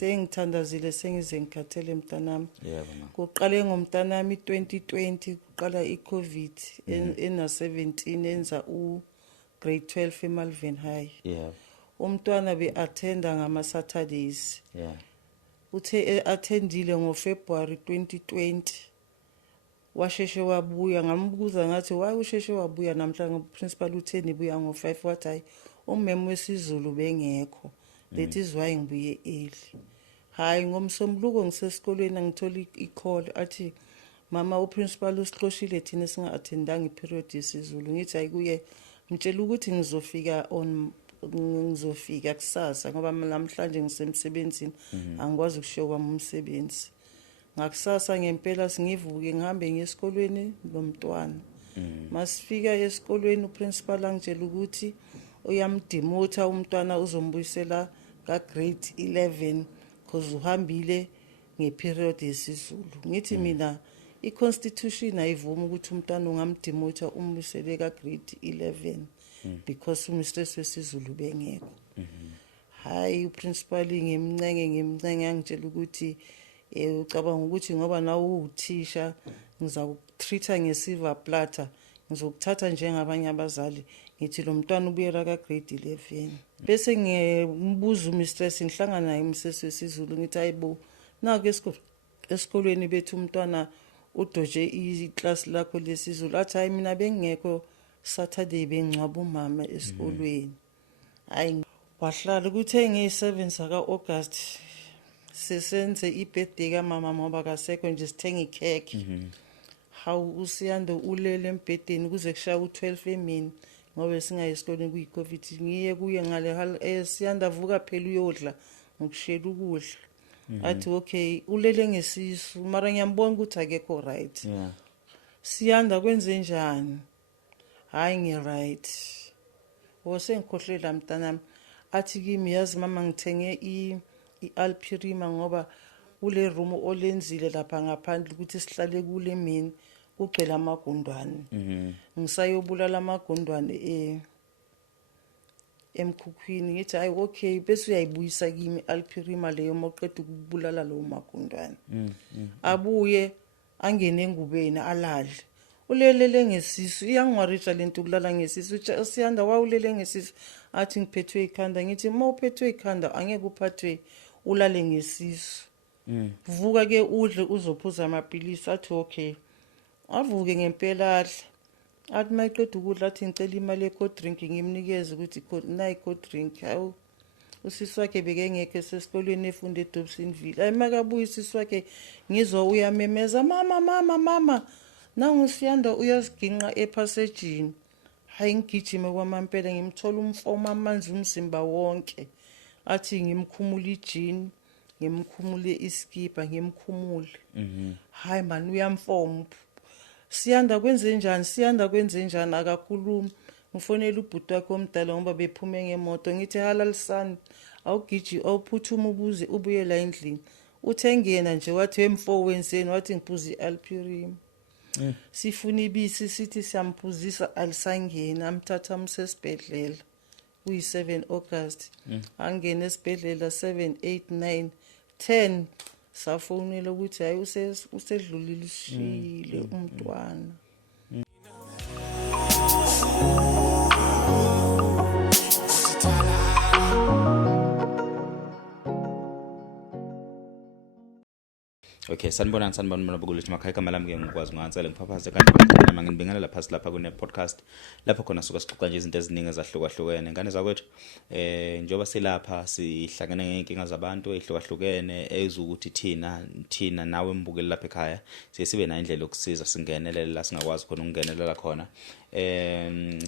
sengithandazile sengize ngikhathele mntanami. Yebo ma. Kuqale ngomntanami 2020 kuqala iCovid ena 17 enza grade 12 eMalvern High. Yebo. Umntwana be-attenda ngama-Saturdays. Yeah. Uthe attendile ngoFebruary 2020. Washeshe wabuya ngambuza ngathi why usheshe wabuya namhlanje principal utheni buya ngo5 wathi hayi ummeme wesiZulu bengekho. That is why ngibuye early. Hayi ngomsombuluko ngisesikolweni ngithola i-call athi mama uprincipal usixoshile thina singa-attendanga iperiod yesiZulu. Ngithi hayi kuye ngitshela ukuthi ngizofika kusasa ngoba namhlanje ngisemsebenzini angikwazi ukushiya kwami umsebenzi. Ngakusasa ngempela singivuke ngihambe ngesikolweni nomntwana. Masifika esikolweni uprincipal angitshela ukuthi uyamdimotha umntwana uzombuyisela ka grade 11 because uhambile ngeperiod yesiZulu. Ngithi mina iconstitution ayivumi ukuthi umntwana ungamdimotha umbuyisele ka grade 11 because umistress wesiZulu bengekho. Hayi uprincipal ngimncenge angitshela ukuthi ucabanga ukuthi ngoba nawe uthisha ngizakutreata ngesilver platter ngizokuthatha njengabanye abazali ngithi lo mntwana ubuyela ka grade 11 bese ngimbuza umistress ngihlangana naye umsesi wesiZulu ngithi hayibo naku esikolweni bethu umntwana udoje iclass lakho lesiZulu athi hayi mina bengekho Saturday bengcwaba umama esikolweni. Hayi wahlala ukuthi nge7 saka August sisenze ibirthday kaMama ngoba kasekho nje sithenga ikhekhe. Hawu uSiyanda ulele embedeni kuze kushaya u12 emini ngoba singayi esikoleni kuyiCovid ngiye kuye ngale Siyanda vuka phela uyodla ngikushela ukudla. Athi okay ulele ngesisu mara ngiyambona ukuthi akekho right. Yeah. Siyanda kwenze njani? Hayi ngi-right. Ngikhohlela mntanami. Athi kimi yazi mama ngithenge i-Alpirima ngoba kule room olenzile lapha ngaphandle ukuthi sihlale kule mina kugcwele amagundwane. Ngisayobulala amagundwane emkhukhwini ngithi hayi okay bese uyayibuyisa kimi Alpirima leyo moqeda ukubulala lo magundwane. Abuye angene engubeni alale. Ulelele ngesisu iyangwarisha lento kulala ngesisu Siyanda wawulele ngesisu athi ngiphethwe ikhanda ngithi mawuphethwe ikhanda angeke uphathwe ulale ngesisu. Vuka ke udle uzophuza amapilisi athi okay. Avuke ngempela adla. Athi mayiqeda ukudla athi ngicela imali ye-cold drink ngimnikeze ukuthi nayi cold drink. Hawu usisi wakhe bekengekho esesikolweni efunda eDobsonville. Hayi makabuya usisi wakhe ngizwa uyamemeza mama nangu Siyanda uyaziginqa ephasejini. Hayi ngigijime kwamampela ngimthola umfoma amanzi umzimba wonke. Athi ngimkhumula ijini, ngimkhumule iskipa, ngimkhumule. Hayi man uyamfoma. Siyanda kwenze njani akakhulumi. Ngifonela ubhuti wakhe omdala ngoba bephume ngemoto ngithi halalisani awugiji awuphuthuma ubuze ubuye la endlini. Uthe ngena nje wathi wemfo wenzeni wathi ngiphuza iAlpirima. Sifuna ibisi sithi siyamphuzisa alisangena amthatha amsesibhedlela kuyi7 August angena esibhedlela 7 8 9 10 safonela ukuthi hayi usedlulile usishile umntwana. Okay, sanibonani bakulethu makhaya igama lami ke ngikwazi ngantsele ngiphaphase kanti nama nginibingela lapha silapha kune podcast lapha khona suka sixoxa nje izinto eziningi ezahlukahlukene ngane zakwethu njoba silapha sihlangene ngenkinga zabantu ezihlukahlukene ezukuthi thina nawe mbukeli lapha ekhaya sibe na indlela yokusiza singenelele la singakwazi khona ukungenelela khona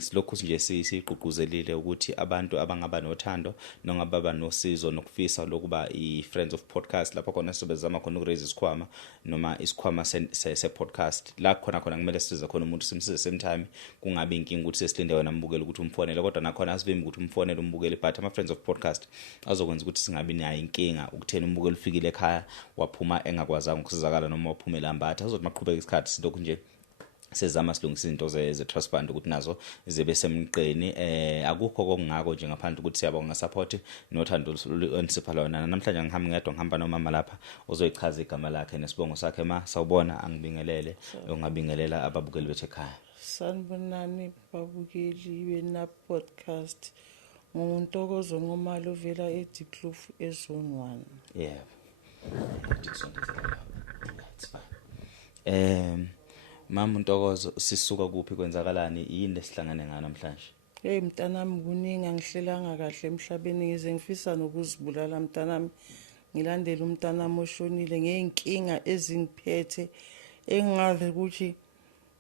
silokhu nje siqhuquzelile ukuthi abantu abangaba nothando nongababa nosizo nokufisa lokuba i-Friends of Podcast lapha khona sobezama khona ukuraise isikhwama noma isikhwama se-podcast la khona kumele size khona umuntu simsize same time kungabi inkinga ukuthi sesilinde wena mbukeli ukuthi umfonele kodwa nakhona asivimi ukuthi umfonele umbukeli but ama-Friends of Podcast azokwenza ukuthi singabi nayo inkinga ukuthena umbukeli ufikile ekhaya waphuma engakwazanga ukusizakala noma waphumela ambatha azothi maqhubeka isikhathi silokhu nje sezama silungisa izinto ze trust fund ukuthi nazo zibe semqeni akukho kokungako nje ngaphandle ukuthi siyabonga support nothando onsipha lona namhlanje ngihamba ngedwa ngihamba nomama lapha uzoyichaza igama lakhe nesibongo sakhe ma sawubona angibingelele ungabingelela ababukeli bethu ekhaya. Sanibonani babukeli bena podcast nguNtokozo Nqumalo ovela eDiepkloof ezone 1. Yeah. It's fine. Mama Ntokozo sisuka kuphi kwenzakalani yini lesihlangane ngana namhlanje? Hey mntanami kuningi angihlelanga kahle emhlabeni ngize ngifisa nokuzibulala mntanami ngilandela umntanami oshonile ngeenkinga ezingiphethe engazi ukuthi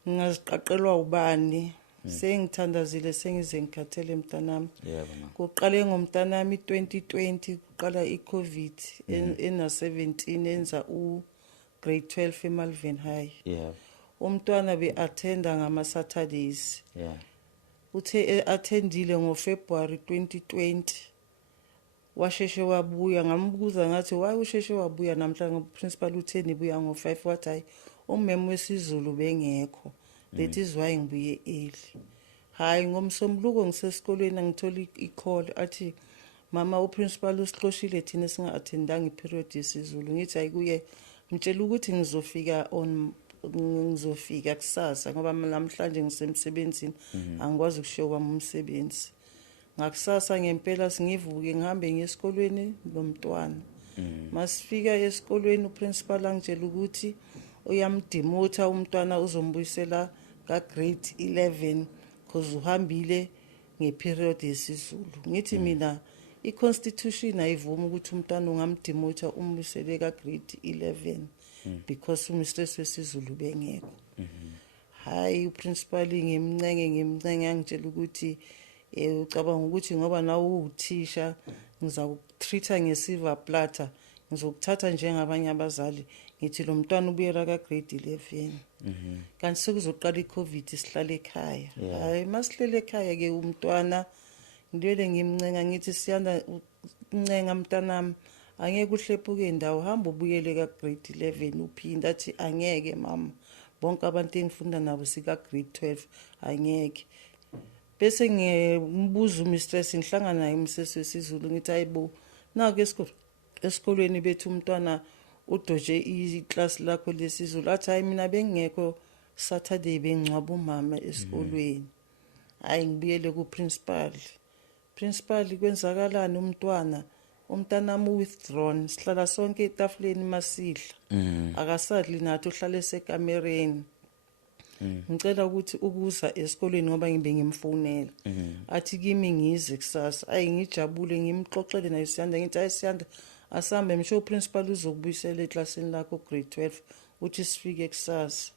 ngaziqaqelwa ubani sengithandazile sengize ngikhathele mntanami. Yebo mama. Kuqale ngomntanami 2020 kuqala iCovid ena 17 enza grade 12 eMalvern High. Yeah. Umntwana be-attenda ngama-Saturdays. Yeah. Uthe attendile ngoFebruary 2020. Washeshe wabuya ngambuza ngathi why usheshe wabuya namhlanje principal utheni buya ngo5 wathi hayi umeme wesiZulu bengekho. That is why ngibuye early. Hayi ngomsombuluko ngisesikolweni ngithola i-call athi mama uprincipal usixoshile thina singa-attendanga iperiod yesiZulu ngithi hayi kuye ngitshela ukuthi ngizofika kusasa ngoba namhlanje ngisemsebenzini angikwazi ukushiya kwami umsebenzi. Ngakusasa ngempela singivuke ngihambe ngiyesikolweni nomntwana. Masifika esikolweni uprincipal angitshela ukuthi uyamdimotha umntwana uzombuyisela ka grade 11 because uhambile ngeperiod yesiZulu. Ngithi mina iconstitution ayivumi ukuthi umntwana ungamdimotha umbuyisele ka grade 11 because umistress wesiZulu bengekho. Hayi uprincipal ngimncenge angitshela ukuthi ucabanga ukuthi ngoba nawe uthisha ngizakutreata ngesilver platter ngizokuthatha njengabanye abazali ngithi lo mntwana ubuyela ka grade 11. Kanti sekuzoqala iCovid sihlale ekhaya. Hayi masihlele ekhaya ke umntwana ngilele ngimncenga ngithi siyanda uncenga mntanami angeke uhlephuke indawo hamba ubuyele ka grade 11 uphinda athi angeke mama bonke abantu engifunda nabo sika grade 12 angeke. Bese ngimbuza umistress ngihlangana naye umsesi wesiZulu ngithi hayibo nake esikolweni bethu umntwana udoje iclass lakho lesiZulu athi hayi mina bengekho Saturday bengcwaba umama esikolweni. Hayi ngibuyele ku principal kwenzakalani umntanami withdrawn sihlala sonke etafuleni masidla akasadli nathi uhlala esekamereni. Ngicela ukuthi ukuza esikolweni ngoba ngibe ngimfonela athi kimi ngize kusasa ayi ngijabule ngimxoxele naye Siyanda ngithi hayi Siyanda asambe msho principal uzokubuyisela eclassini lakho grade 12 uthi sifike kusasa.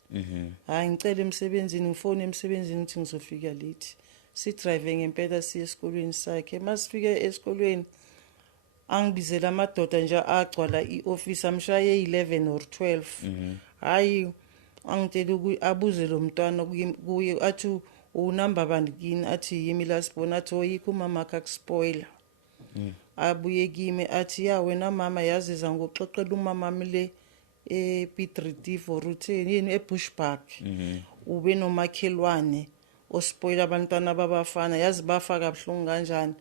Hayi ngicela emsebenzini ngifone emsebenzini ukuthi ngizofika late si drive ngempela siye esikolweni sakhe masifike esikolweni angibizela amadoda nje agcwala ioffice amshaye 11 or 12. Hayi angitshela abuze lo mntwana kuye athi unamba bani kini athi yimi la sibona athi oyikho umama akhe akuspoiler. Abuye kimi athi ya wena mama yaziza ngoxoxela umama mile P3D for routine yini eBushbuck ube nomakhelwane ospoiler abantwana babafana yazi bafaka abhlungu kanjani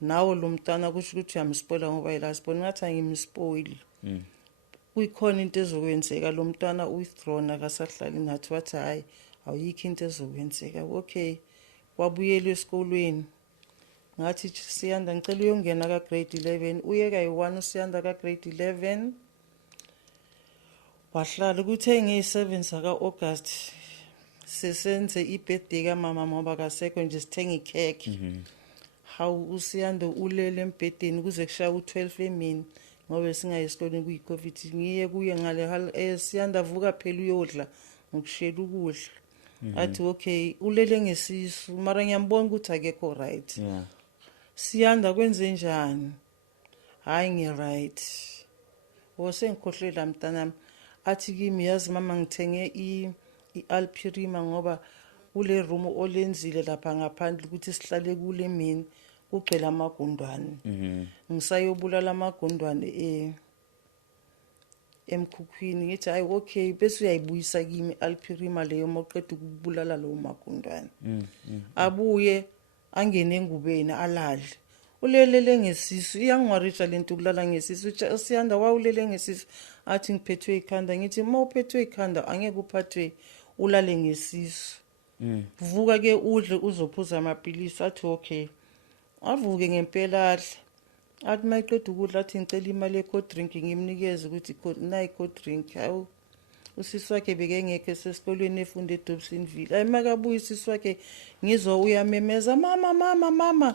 nawo lo mntwana kusho ukuthi uyamspoiler ngoba yila sibona ngathi angimspoil. Kuyikhona into ezokwenzeka lo mntwana withdrawn akasahlali nathi wathi hayi awuyikho into ezokwenzeka. Okay wabuyela esikolweni ngathi Siyanda ngicela uyongena ka grade 11 uye ka yi1 uSiyanda ka grade 11 wahlala kuthe nge7 saka August sesenze ibirthday ka mama ngoba kasekho nje sithenga ikheke. Hawu uSiyanda ulele embedeni kuze kushaya u12 emini ngoba singaye esikoleni kuyiCovid ngiye kuye ngale Siyanda vuka phela uyodla ngokushela ukudla. Athi okay ulele ngesisu mara ngiyambona ukuthi akekho right. Siyanda kwenze njani? Hayi ngi right. Ngikhohlela mntanami athi kimi yazi mama ngithenge iAlpirima ngoba kule room olenzile lapha ngaphandle ukuthi sihlale kule mina kugcwele amagundwane. Ngisayobulala amagundwane emkhukhwini ngithi hayi okay bese uyayibuyisa kimi alphirima leyo mawuqeda ukubulala lo makundwane abuye angene engubeni alale ulelele ngesisu iyangwarisha lento ukulala ngesisu Siyanda wawulele ngesisu athi ngiphethwe ikhanda ngithi mawuphethwe ikhanda angeke uphathwe ulale ngesisu vuka ke udle uzophuza amapilisi athi okay avuke ngempela adle athi mayiqeda ukudla athi ngicela imali ye-cold drink ngimnikeze ukuthi nayi cold drink hawu usisi wakhe bekengekho esesikolweni efunda eDobsonville hayi makabuya usisi wakhe ngizwa uyamemeza mama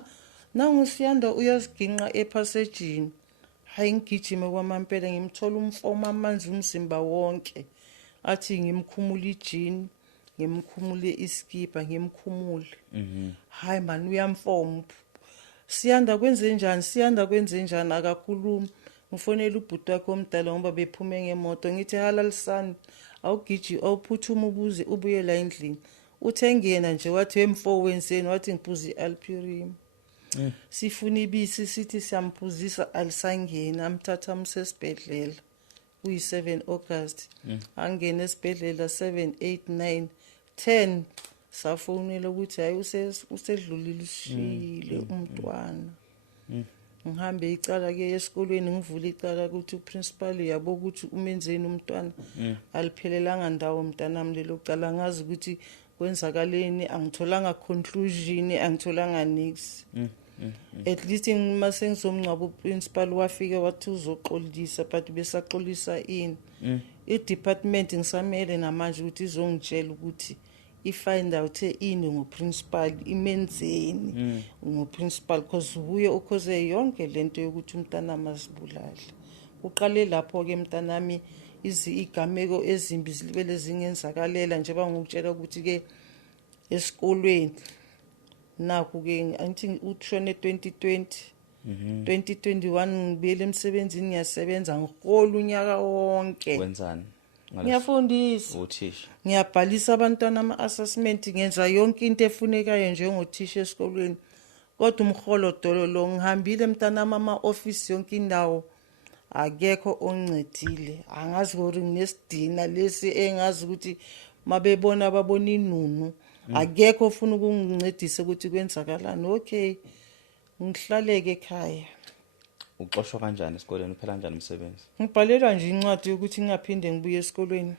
nangu Siyanda uyaziginqa ephasejini hayi ngigijime kwamampela ngimthola umfomo amanzi umzimba wonke athi ngimkhumula ijini ngimkhumule iskipa ngimkhumule hayi man uyamfomo Siyanda kwenze njani akakhulumi ngifonela ubhuti wakhe omdala ngoba bephume ngemoto ngithi halalisani awugiji awuphuthuma ubuze ubuye la endlini uthengena nje wathi wemfo wenzeni wathi ngiphuza ialpirim sifuna ibisi sithi siyamphuzisa alisangena amthatha amsesibhedlela kuyi7 August angena esibhedlela 7 8 9 10 safonela ukuthi hayi usedlulile usishile umntwana ngihambe icala ke esikolweni ngivula icala ukuthi uprincipal yabo ukuthi umenzeni umntwana aliphelelanga ndawo mntanami lelo cala ngazi ukuthi kwenzakaleni angitholanga conclusion angitholanga nix at least mase ngizomncaba uprincipal wafika wathi uzoxolisa but besaxolisa ini i-department ngisamele namanje ukuthi izongitshela ukuthi i-find out ini ngoprincipal imenzeni ngoprincipal because ubuye ukhoze yonke lento yokuthi umntana mazibulale uqale lapho ke mntanami igameko ezimbi zilibele zingenzakalela nje bangukutshela ukuthi ke esikolweni naku ke angithi ushone 2020 2021 ngibuyele emsebenzini ngiyasebenza ngihola unyaka wonke wenzani ngiyafundisa uthisha ngiyabhalisa abantwana ama-assessment ngenza yonke into efunekayo njengothisha esikolweni kodwa umholo dolo lo ngihambile mntanami ama-office yonke indawo akekho oncedile angazi ukuthi nginesidina lesi engazi ukuthi mabebona babona inunu akekho ofuna ukungincedisa ukuthi kwenzakalani okay ngihlaleke ekhaya uxoshwa kanjani esikoleni uphela kanjani umsebenzi ngibhalelwa nje incwadi ukuthi ngingaphinde ngibuye esikolweni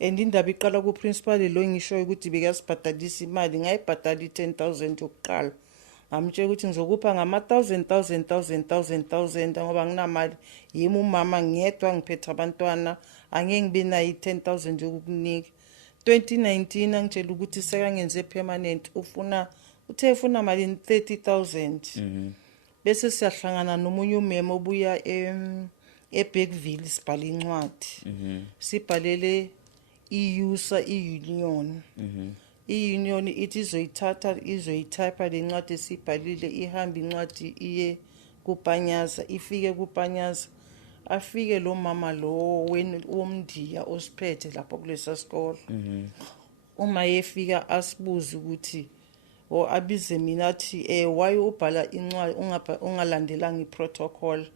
and indaba iqala ku-principal lo ngishoyo ukuthi bekasibhadalisa imali ngayibhadala i-10,000 yokuqala ngamtshela ukuthi ngizokupha ngama-1,000 ngoba nginamali yimi umama ngiyedwa ngiphethe abantwana angeke ngibe nayo i-10,000 yokukunika 2019 angitshela ukuthi sekangenze permanent uthe ufuna mali 30,000 bese siyahlangana nomunye umemo obuya eBergville sibhala incwadi sibhalele iUSA iunion iunion ithi izoyithatha lencwadi esibhalile ihamba incwadi iye kuPanyaza ifike kuPanyaza afike lo mama lo womndiya osiphethe lapho kulesa sikole uma yefika asibuza ukuthi abize mina athi why ubhala incwadi ungalandelanga iprotocol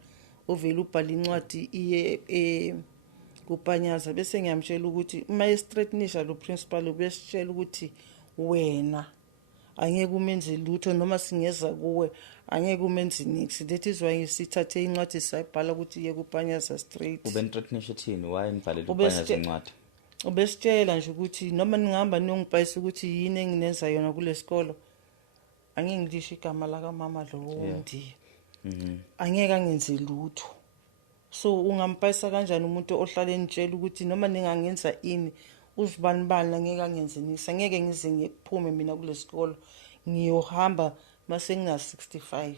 uvela ubhala incwadi iye kuPanyaza bese ngiyamtshela ukuthi uma estraightnisha lo principal ubesitshela ukuthi wena angeke umenze lutho noma singeza kuwe angeke umenze nix that is why sithathe incwadi sayibhala ukuthi iye kuPanyaza straight ubentraightnisha thini why nibhalele uPanyaza incwadi ubesitshela nje ukuthi noma ningihamba ningibhayisa ukuthi yini enginenza yona kulesikolo angeke ngilisho igama la kamama lo womndiya angeke angenze lutho so ungampayisa kanjani umuntu ohlala enitshela ukuthi noma ningangenza ini uzibanibani angeke angenze nisa ngeke ngize ngiyephume mina kulesikolo ngiyohamba mase ngina 65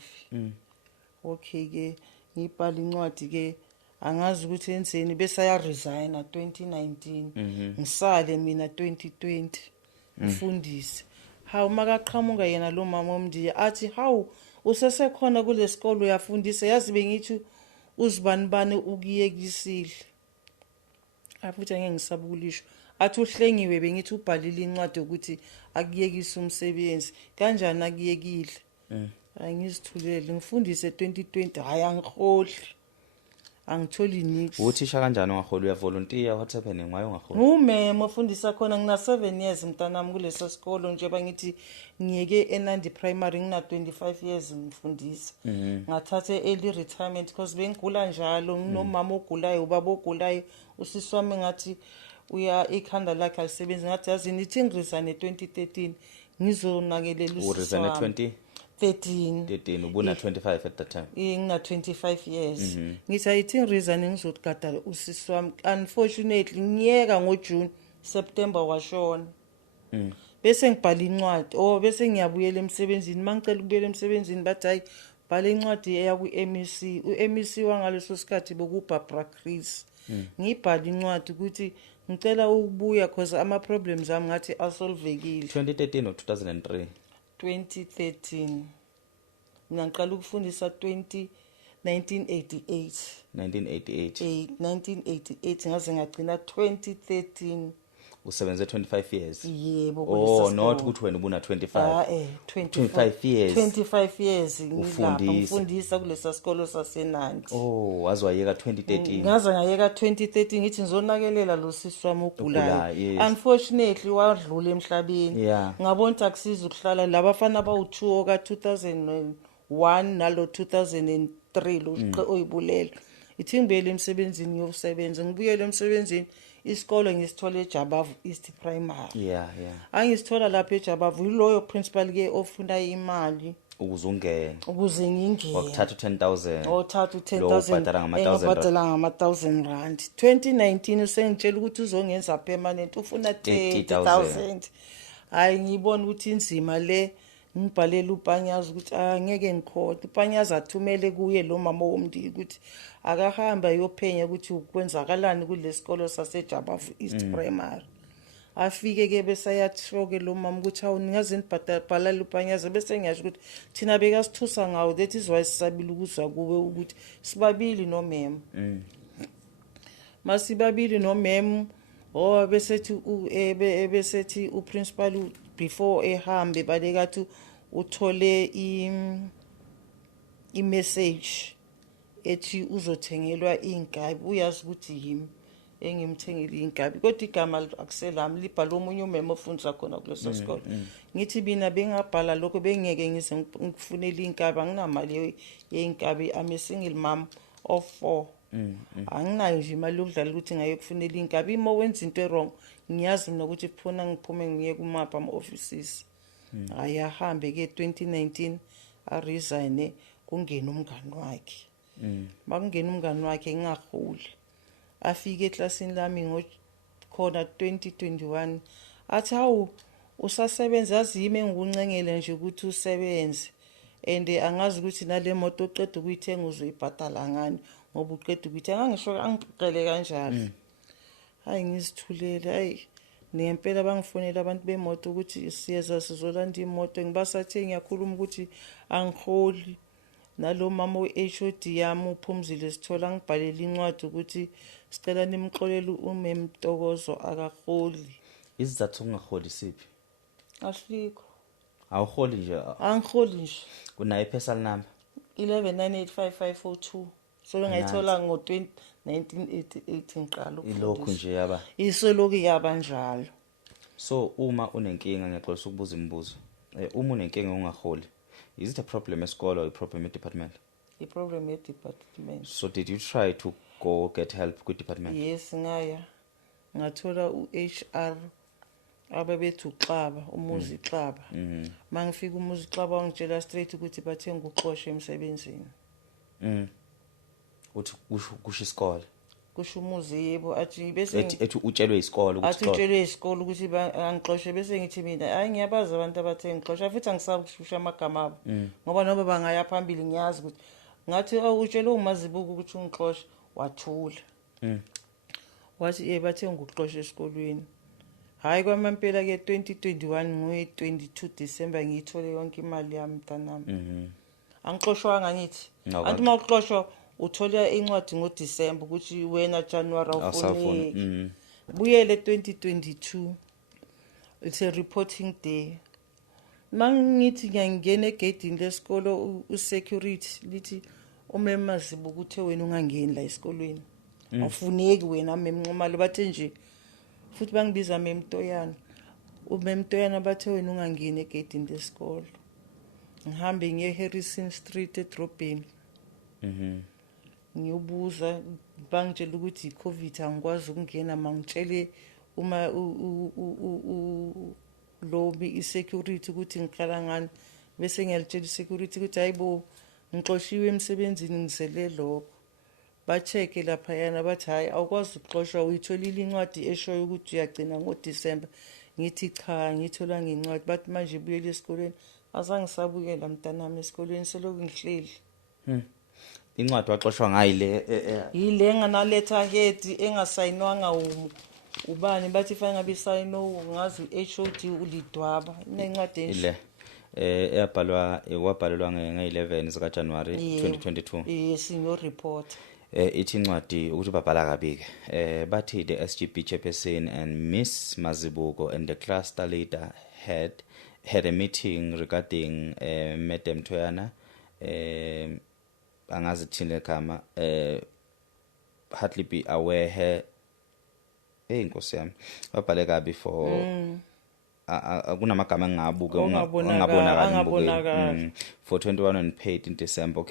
okay ke ngibhala incwadi ke angazi ukuthi enzeni bese aya resign 2019 ngisale mina 2020 ufundise hawu makaqhamuka yena lo mama omndiya athi hawu usesekhona kulesikolo uyafundisa yazi bengithi uzibanibani ukuyekisile afuthi angeke ngisabulisho athi uhlengiwe bengithi ubhalile incwadi ukuthi akuyekisa umsebenzi kanjani akuyekile ayingizithulele ngifundise 2020 hayi angihohle angitholi niks. Uthisha kanjani ungaholi uyavolunteer what's happening why ungaholi? Ngumema ofundisa khona ngina 7 years mntanami kuleso sikolo nje bangithi ngiyeke eNandi Primary ngina 25 years ngifundisa. Ngathatha early retirement because bengigula njalo nginomama ogulayo ubaba ogulayo usisi wami ngathi uya ikhanda lakhe alisebenzi ngathi yazi nithi ngirisane 2013 ngizonakelela usisi Urizane wami. 13 ubuna 25 at that time. Ngina 25 years. Ngithi ayithi ngirizane ngizogada usisi wami. Unfortunately ngiyeka ngoJune, September washona. Bese ngibhala incwadi bese ngiyabuyela emsebenzini mangicela ukubuyela emsebenzini bathi hayi bhala incwadi eya ku-MEC. U-MEC wangaleso sikhathi bekuBarbara Chris. Ngibhala incwadi ukuthi ngicela ukubuya because ama problems ami ngathi asolvekile. 2013 or 2003? 2013. Mina ngiqala ukufundisa 1988. 1988 ngaze ngagcina 2013. Usebenze 25 years. Yebo Oh not ukuthi wena ubuna 25. 25 years. 25 years ngilapha ngifundisa kulesa sikolo saseNandi. Oh wazwayeka 2013. Ngaze ngayeka 2013 ngithi ngizonakelela lo sisi wami ogulayo. Unfortunately wadlula emhlabeni. Ngabona ukuthi akusiza ukuhlala labafana bawu2 ka 2001 nalo 2003 lo oyibulela. Ithi ngibuyele emsebenzini yokusebenza ngibuyele emsebenzini isikole ngisithola eJabavu East Primary. Angisithola lapha eJabavu yiloyo principal ke ofuna imali ukuze ngingene wakuthatha 10,000 othatha 10,000 engabhadala ngama-1000 rand. 2019 usengitshela ukuthi uzongenza permanent ufuna 30,000. Hayi ngibona ukuthi inzima le ngibhalela uPanyaza ukuthi angeke ngikhohle. uPanyaza athumele kuye lo mama womndiki ukuthi akahamba yophenya ukuthi ukwenzakalani kulesikolo saseJabavu East Primary. Afike ke bese ayatshoke lo mama ukuthi awu ningaze nibhalala uPanyaza bese ngiyasho ukuthi thina bekasithusa ngawo that is why sisabile ukuzwa kuwe ukuthi sibabili nomema. Masibabili nomema besethi uprincipal before ehambe balekathi uthole i-message ethi uzothengelwa ingabi uyazi ukuthi yimi engimthengile ingabi kodwa igama akuselami libhala omunye umema ofundisa khona kuleso sikole. Ngithi mina bengabhala lokho bengeke ngize ngifunele ingabi anginamali yeingabi I'm a single mom of 4. Anginayo nje imali yokudlala ukuthi ngaye kufunela ingabi uma wenza into wrong ngiyazi mina ukuthi kuphona ngiphume ngiye kumapha ama-offices. Hayi ahambe ke 2019 aresign kungena umngani wakhe. Makungena umngani wakhe ngingaholi. Afike eklasini lami ngokhona 2021 athi hawu usasebenza yazi yimi engikuncengele nje ukuthi usebenze and angazi ukuthi nale moto oqeda ukuyithenga uzoyibhadala ngani ngoba uqeda ukuyithenga angisho angiqele kanjalo. Hayi ngizithulele hayi ngempela bangifonela abantu bemoto ukuthi siyeza sizolanda imoto ngibasathe ngiyakhuluma ukuthi angiholi nalo mama uHOD yami uphumzile sithola ngibhalela incwadi ukuthi sicela nimxolele umemtokozo akaholi. Isizathu ungaholi siphi? Asikho. Awuholi nje? Angiholi nje. Kunayo personal number 11985542 so ngayithola ngo-1988 ngiqala ukufundisa. Ilokhu nje yaba Isolokhu yaba njalo. So uma unenkinga ngiyaxolisa ukubuza imibuzo. Uma unenkinga ungaholi, is it a problem esikole or a problem department? A problem department. So did you try to go get help ku department? Yes ngaya. Ngathola uHR ababethu Xaba umuzi Xaba. Mangifika umuzi Xaba wangitshela straight ukuthi bathenga uqoshe emsebenzini. Uthi kusho isikole. Kusho umuzi yebo athi bese ethi utshelwe isikole ukuthi athi utshelwe isikole ukuthi angixoshe bese ngithi mina hayi ngiyabaza abantu abathe ngixosha futhi angisabi ukushusha amagama abo ngoba noma bangaya phambili ngiyazi ukuthi ngathi utshelwe uMazibuko ukuthi ungixoshe wathula. Wathi bathe ngikuxoshe esikolweni. Hayi kwamampela ke 2021 ngo-22 December ngiyithole yonke imali yami mntanami. Angixoshwanga ngithi anti mawuxoshwa uthola incwadi ngoDisemba ukuthi wena January awufuni. Buyele 2022 it's a reporting day. Mangithi ngiyangena egedini lesikolo usecurity lithi umemazibuko uthe wena ungangeni la esikolweni awufuneki wena memnqomalo bathe nje futhi bangibiza memntoyana umemntoyana bathe wena ungangeni egedini lesikolo ngihambe ngiye Harrison Street edrobheni ngiyobuza bangitshela ukuthi iCovid angikwazi ukungena mangitshele uma lo isecurity ukuthi ngiqala ngani bese ngiyalitshela isecurity ukuthi hayibo ngixoshiwe emsebenzini ngizele lokho ba-check lapha yana bathi hayi awukwazi ukuxoshwa uyitholile incwadi eshoyo ukuthi uyagcina ngoDisemba ngithi cha ngithola ngencwadi bathi manje buyele esikolweni azange sabuyela mntanami esikolweni seloku ngihleli incwadi waxoshwa ngayile yile nganaletha head engasayinwanga ubani bathi fanele ngabe sayino ngazi HOD ulidwaba inencwadi ile wabhalelwa nge-11 zika January 2022 yes no report ithi incwadi ukuthi babhala kabi ke bathi the SGB chairperson and Miss Mazibuko and the cluster leader had a meeting regarding Madam Thoyana angazi thini lekama hardly be aware her inkosi yami babhale kabi for kunamagama engabuke ungabonakali for 21 and paid in December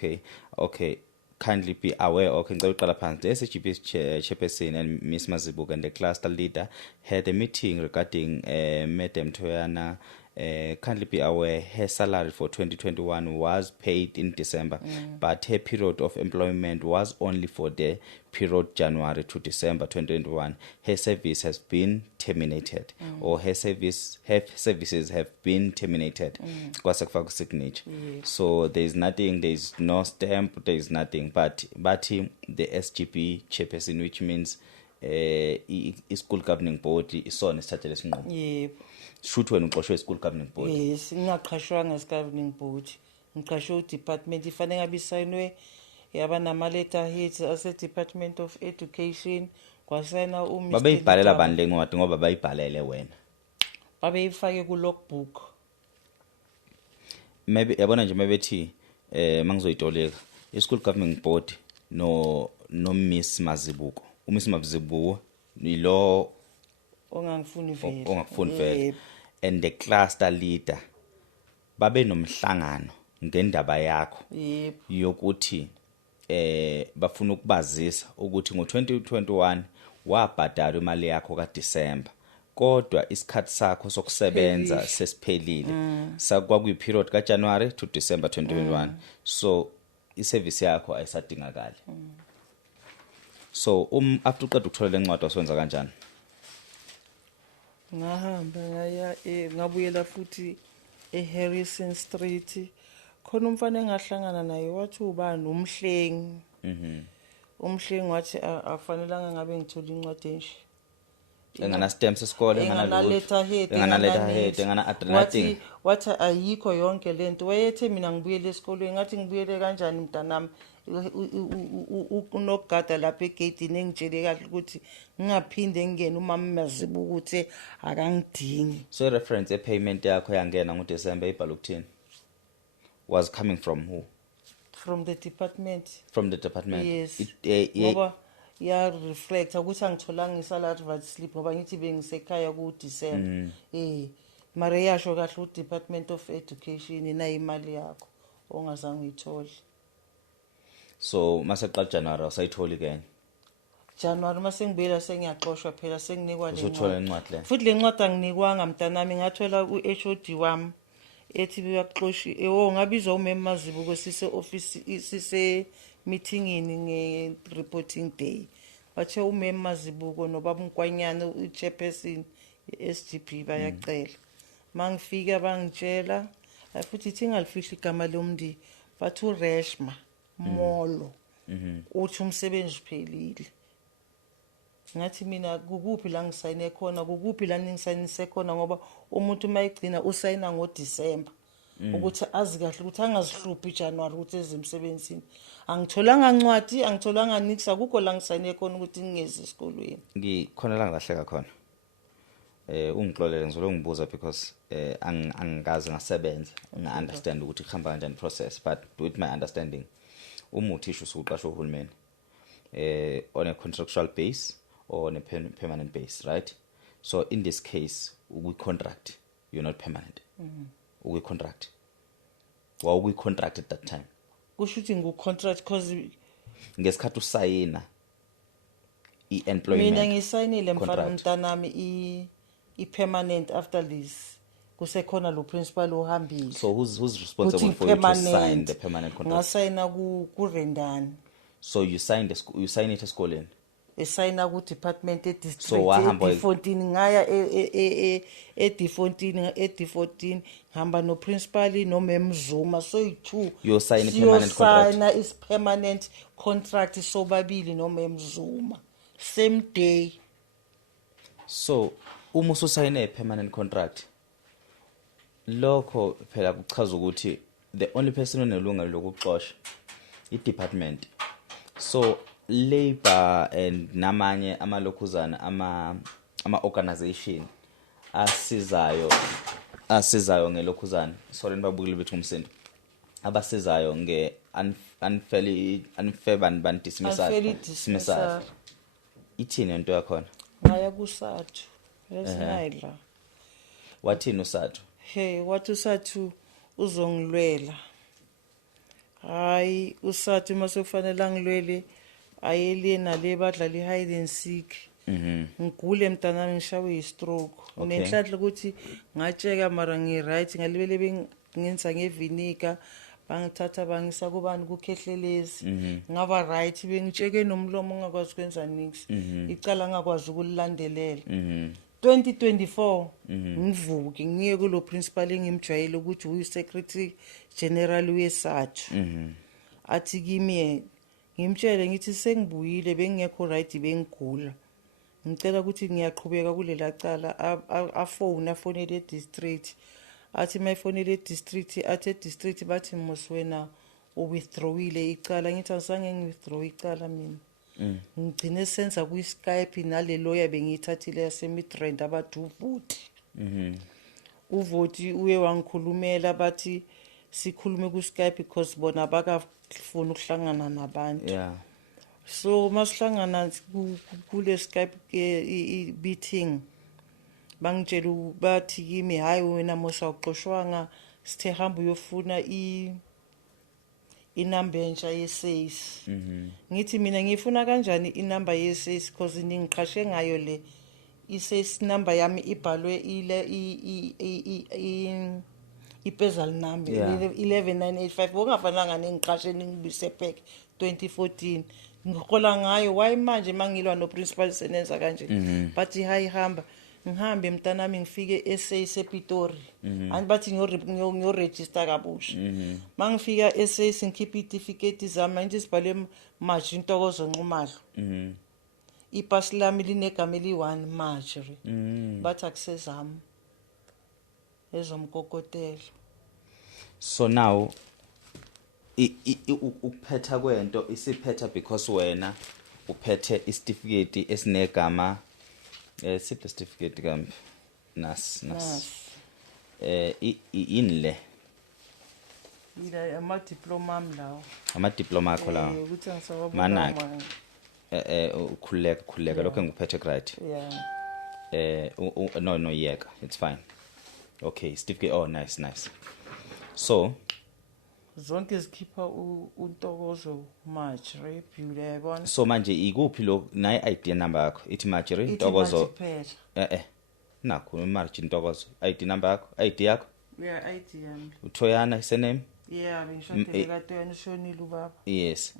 okay kindly be aware ngicela uqala phansi the SGB chairperson and Miss Mazibuko and the cluster leader had a meeting regarding Madam Thoyana kindly be aware her salary for 2021 was paid in December but her period of employment was only for the period January to December 2021 her service has been terminated or her services have been terminated kwase kufaka signature so there is no stamp there is nothing but the SGB chairperson which means school governing board isona isithathele isinqumo yebo shoot wena uqoshwe school governing board yes ngingaqhashwanga governing board ngiqashwe department ifanele ngabe isayinwe yaba nama letterheads ase Department of Education kwasena uMr babeyibhalela bani lencwadi ngoba bayibhalele wena babeyifake ku logbook maybe yabona nje mabethi mangizoyitoleka i-school governing board no Miss Mazibuko uMiss Mazibuko ilo ongangifuni vele and the cluster leader babe nomhlangano ngendaba yakho yokuthi bafuna ukubazisa ukuthi ngo2021 wabhadala imali yakho kaDisemba kodwa isikhathi sakho sokusebenza sesiphelile sakwakuyi period kaJanuary to December 2021 so iservice yakho ayisadingakali so after uqeda ukuthola lencwadi wasenza kanjani ngahamba ngaya ngabuyela futhi eHarrison Street khona umfana engahlangana naye wathi ubani umhlengi umhlengi wathi afanelanga ngabe ngithola incwadi enje engana stamps esikole engana letterhead engana address wathi ayikho yonke lento wayethe mina ngibuyele esikolweni ngathi ngibuyele kanjani mntanami unogada lapha egedini engitshele kahle ukuthi ngingaphinde ngingene uma Mazibuko ukuthi akangidingi so reference payment yakho yangena ngoDecember ibhala ukuthini was coming from who from the department yes ngoba ya reflect ukuthi angitholanga isalary vat slip ngoba ngithi bengisekhaya ku December mara yasho kahle u Department of Education nayo imali yakho ongazange uyithole so maseqala January usayitholi again January mase ngibuyela sengiyaxoshwa phela senginikwa le ncwadi futhi le ncwadi anginikwanga mntanami ngathola uHOD wami ethi biyaxoshi ngabizwa uMam Mazibuko sise office sise meetingini nge-reporting day bathe uMam Mazibuko nobaba Nkwanyana uchairperson SGB bayacela mangifika bangitshela futhi ithi ngalifihla igama lomndi bathi uReshma Molo uthi umsebenzi uphelile ngathi mina kukuphi la ngisayine khona kukuphi la ningisayinise khona ngoba umuntu mayigcina usayina ngoDisemba ukuthi azi kahle ukuthi angazihluphi January ukuthi ezemsebenzini angitholanga ncwadi angitholanga nix akukho la ngisayine khona ukuthi ngingezi esikolweni ngikhona la ngilahleka khona ungixolele ngizolo ngibuza because angikaze ngasebenza nga understand ukuthi kuhamba kanjani process but with my understanding uthisha usuqashwe uhulumeni on a contractual base or on a permanent base, right? So in this case contract, you're not permanent. Contract. Well, we contract at that time. Kusho ukuthi ngu-contract cause Ngesikhathi usayina i-employment. mina ngisayinile mfana contract. mntanami i-permanent after this kusekhona lo principal ohambile. So who's responsible Kuthi for you to sign permanent. the permanent contract? Ngasayina ku-Rendani. So you sign it esikoleni. Esayina ku-department So wahamba e-D14 ngaya e-D14 ngihamba no-principal no-Mem Zuma soyi-2 You sign a permanent contract. siyosayina is-permanent contract sobabili no-Mem Zuma same day. So uma ususayine a permanent contract, lokho phela kuchaza ukuthi the only person onelungelo lokuxosha i-department. So labor and namanye amalokhuzana ama-organization asizayo ngelokhuzana, sorry nibabukile bethu umsindo, abasizayo unfair dismissal. Ithini into yakhona? Ngaya kuSathu lesingayidla. Wathini uSathu? Hey, wathi uSathu uzongilwela. Hayi uSathu masekufanele angilwele ayeli nale badlala hide and seek. Ngigule mntanami ngishawe yi-stroke. Unenhlanhla ukuthi ngatsheka mara ngi-right ngalibele bengenza ngevinika bangithatha bangisa kubani kukhehlelezi. Ngaba right bengitsheke nomlomo ongakwazi kwenza nix. Icala ngakwazi ukulilandelela. 2024 ngivuke ngiye kulo principal engimjwayele ukuthi uyi secretary general weSathu. Athi kimi ngimtshele ngithi sengibuyile bengekho right bengigula. Ngicela ukuthi ngiyaqhubeka kulela cala afonele e-district. Athi mayifonele e-district athi e-district bathi moswena uwithdrawile icala. Ngithi asange ngiwithdraw icala mina. Ngigcine senza ku-Skype nale lawyer bengiyithathile yase-Midrand abadu vote. Uvoti uye wangikhulumela bathi sikhulume ku-Skype because bona bakafuna ukuhlangana nabantu. Yeah. So masihlangana kule Skype meeting bangitshela bathi kimi hayi wena Mosa uqoshwanga sithe hamba uyofuna inamba entsha ye-SACE. Ngithi mina ngifuna kanjani inamba ye-SACE because ningiqhashe ngayo le i-SACE number yami ibhalwe ile i-pesal number 11985 ongafananga nengiqhashe ningibise back 2014 ngihola ngayo why manje mangilwa no principal senenza kanje bathi hayi hamba ngihambe mntanami ngifike e-SACE ePitori bathi ngiyoregister kabusha. Mangifika e-SACE ngikhipha itifiketi zami nje sibhale March Ntokozo Nxumalo. Ipasi lami linegama eli-1 Marjory. Bathi akusezami ezomkokotela. So now ukuphetha kwento isiphetha because wena uphethe isitifiketi esinegama siphe certificate kambe nas inle ila ama-diploma ami lawo ama-diploma akho lawo ukuthi ngisawabona manaki ukhuleka lokho engikuphethe right. No yeka, it's fine. Okay, certificate. Oh, nice. So zonke zikhipha uNtokozo Marjory Bhule yabona. So manje ikuphi lo nayi ID number yakho ithi Marjory Ntokozo nakho Marjory Ntokozo ID number yakho ID yakho? Yeah, ID yami. uThoyana surname? Yeah, bengishadile kaThoyana ushonile ubaba. Yes.